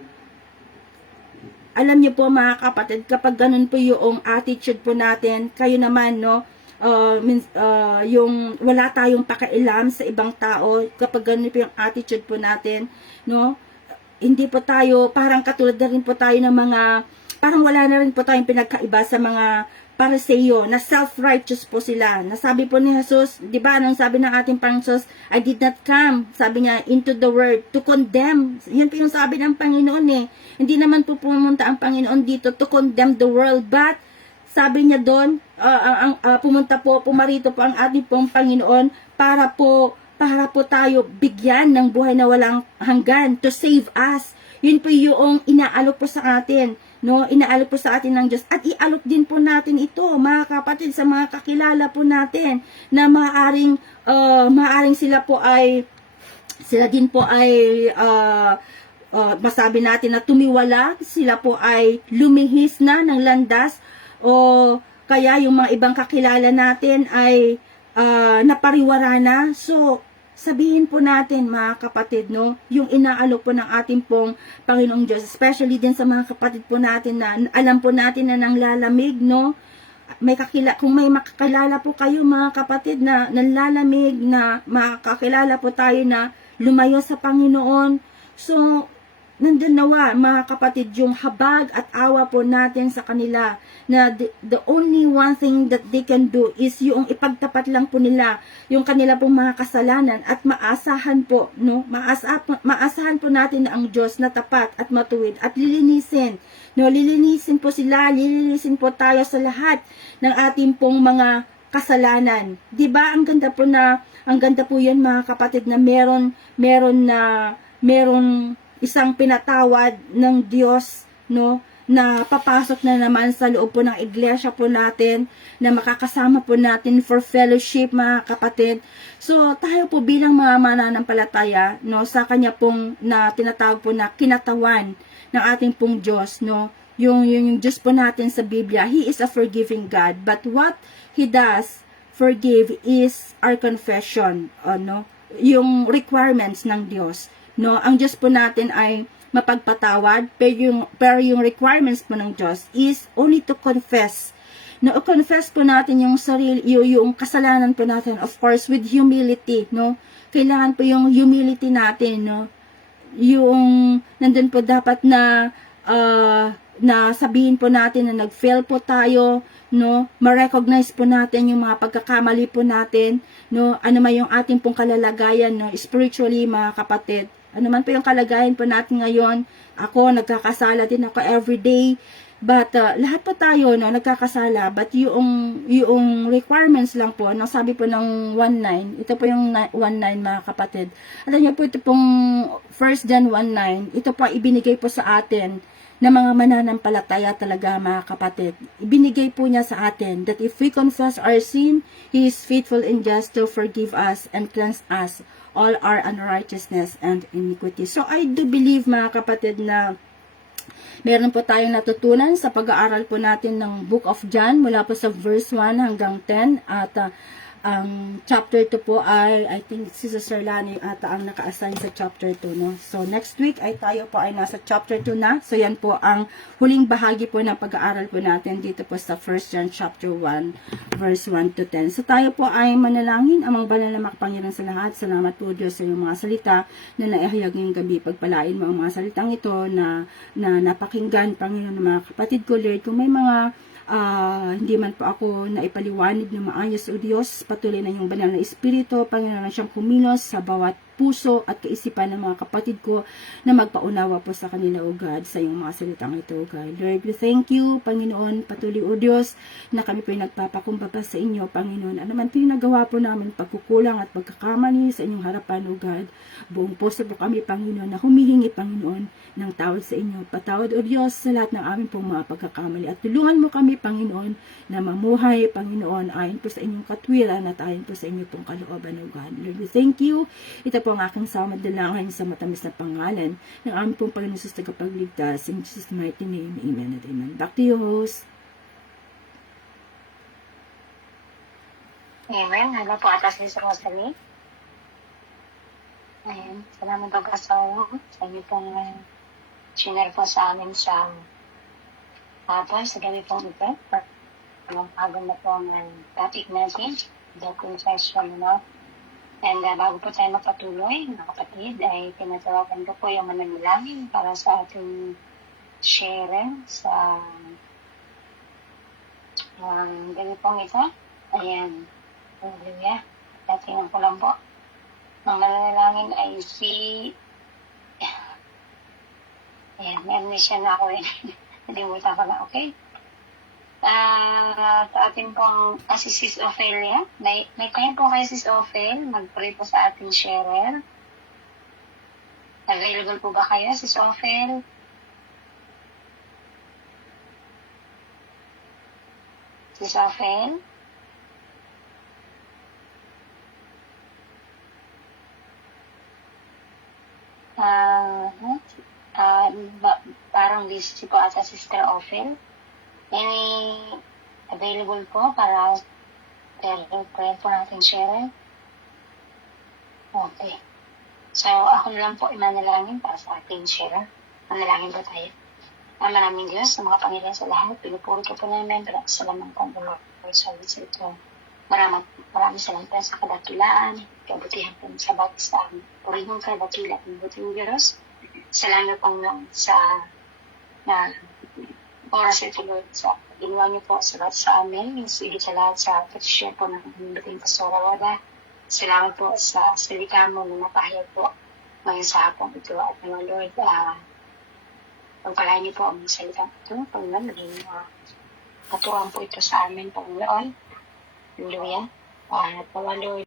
Alam niyo po, mga kapatid, kapag ganun po yung attitude po natin, kayo naman, no, yung wala tayong pakialam sa ibang tao, kapag ganun po yung attitude po natin, no, hindi po tayo, parang katulad na rin po tayo ng mga, parang wala na rin po tayong pinagkaiba sa mga Pariseo, na self-righteous po sila. Nasabi po ni Jesus, di ba, nang sabi ng ating Panginoon, I did not come, sabi niya, into the world to condemn. Yan po yung sabi ng Panginoon eh. Hindi naman po pumunta ang Panginoon dito to condemn the world, but sabi niya doon, pumarito po ang ating pong Panginoon para po tayo bigyan ng buhay na walang hanggan, to save us. Yun po yung inaalok po sa atin, no? Inaalok po sa atin ng Diyos. At ialok din po natin ito, mga kapatid, sa mga kakilala po natin, na maaring sila din po ay masabi natin na tumiwala, sila po ay lumihis na ng landas, o kaya yung mga ibang kakilala natin ay napariwara na. So, sabihin po natin mga kapatid, no, yung inaalok po ng ating pong Panginoong Diyos, especially din sa mga kapatid po natin na alam po natin na nanglalamig, no, kung may makakilala po kayo mga kapatid na nanlalamig, na makakilala po tayo na lumayo sa Panginoon. So, nandun nawa mga kapatid yung habag at awa po natin sa kanila na the only one thing that they can do is yung ipagtapat lang po nila yung kanila pong mga kasalanan at maasahan po, no, maasahan po natin na ang Diyos na tapat at matuwid at lilinisin, no, lilinisin po sila, lilinisin po tayo sa lahat ng ating pong mga kasalanan. 'Di ba? Ang ganda po 'yan mga kapatid na meron isang pinatawad ng Diyos, no, na papasok na naman sa loob po ng iglesia po natin, na makakasama po natin for fellowship mga kapatid. So, tayo po bilang mga mananampalataya, no, sa kanya pong na tinatawag po na kinatawan ng ating pong Diyos, no, yung Diyos po natin sa Biblia, He is a forgiving God, but what He does forgive is our confession, no, yung requirements ng Diyos. No, ang Diyos po natin ay mapagpatawad, pero yung requirements po ng Diyos is only to confess. No, confess po natin yung sarili, yung kasalanan po natin, of course, with humility, no? Kailangan po yung humility natin, no? Yung nandun po dapat na na sabihin po natin na nag-fail po tayo, no? Ma-recognize po natin yung mga pagkakamali po natin, no? Ano man yung ating pong kalalagayan, no? Spiritually, mga kapatid. Ano man po yung kalagayan po natin ngayon. Ako, nagkakasala din ako everyday. But, lahat po tayo, no, nagkakasala. But, yung requirements lang po, no, sabi po ng 1.9, ito po yung 1.9 mga kapatid. Alam niyo po, ito pong 1 John 1.9, ito po ibinigay po sa atin na mga mananampalataya talaga mga kapatid. Ibinigay po niya sa atin that if we confess our sin, He is faithful and just to forgive us and cleanse us all our unrighteousness and iniquity. So I do believe mga kapatid na meron po tayong natutunan sa pag-aaral po natin ng Book of John mula po sa verse 1 hanggang 10 at ang chapter 2 po ay, I think, si Sister Lani ata ang naka-assign sa chapter 2, no? So, next week ay tayo po ay nasa chapter 2 na. So, yan po ang huling bahagi po ng pag-aaral po natin dito po sa 1 John chapter 1, verse 1 to 10. So, tayo po ay manalangin. Amang banal na makapangyarihan sa lahat. Salamat po Diyos sa iyong mga salita na naihayag ngayong gabi. Pagpalain mo ang mga salitang ito na napakinggan, Panginoon, ng mga kapatid ko, Lord. Kung may mga hindi man po ako naipaliwanag na maayos o Diyos, patuloy na yung banal na Espiritu, Panginoon, na siyang kumilos sa bawat puso at kaisipan ng mga kapatid ko na magpaunawa po sa kanila, O God, sa iyong mga salitang ito, O God. Lord, we thank you, Panginoon, patuloy, O Diyos, na kami po yung nagpapakumbaba sa inyo, Panginoon. Ano man po yung nagawa po namin, pagkukulang at pagkakamali sa inyong harapan, O God. Buong puso po kami, Panginoon, na humihingi, Panginoon, ng tawad sa inyo. Patawad, O Diyos, sa lahat ng aming pong mga pagkakamali. At tulungan mo kami, Panginoon, na mamuhay, Panginoon, ayon po sa inyong katwiran at ayon po sa inyong pong kalooban, O God. Lord, we thank you. Ito po ang aking samad dalangin sa matamis na pangalan ng aming pong Panginoon sa tagapagligtas. In Jesus' mighty name, amen at amen. Back to you, host. Amen. Hello po, atas ni Sir Rosalie. Ayan. Salamat po sa inyo pong channel po sa amin sa gabi pong ito. Anong agong na po ang topic natin, the confession, no? And bago po tayo magpatuloy, mga kapatid, ay tinatawagan ko po yung mananalangin para sa ating sharing sa gabi pong ito. Ayan. Hallelujah. Tingnan ko lang po. Ang mananalangin ay ayan, meron siya na ako eh. Nalimutan ko na, okay? Sa ating pong si Sis Ophelia. May time po kay Sis Ophel. Mag-pray po sa ating sharer. Available po ba kayo, Sis Ophel? Sis Ophel? Parang busy po ata Sister Ophel. Any available po para Pero pwede po natin share. Okay. So, ako na lang po imanalangin para sa ating share. Manalangin po tayo. Maraming Diyos, sa mga Panginoon sa lahat, pinupuri ko po namin, salamat po mga sa ito. Maraming salamat sa kadakilaan, kabutihan po sa bawat sa amin. Purihin ka, dakila, buting Diyos. Salamat po sa oras ito, Lord, sa ginawa niyo po sa amin, higit sa lahat sa pag-share po ng buting Pastora Wada. Salamat po sa salita mo na napahayag po ngayon sa hapong ito at mga Lord, pagpalain niyo po ang salita ito, Panginoon, maging katuruan po ito sa amin, Panginoon. Hallelujah. At mga Lord,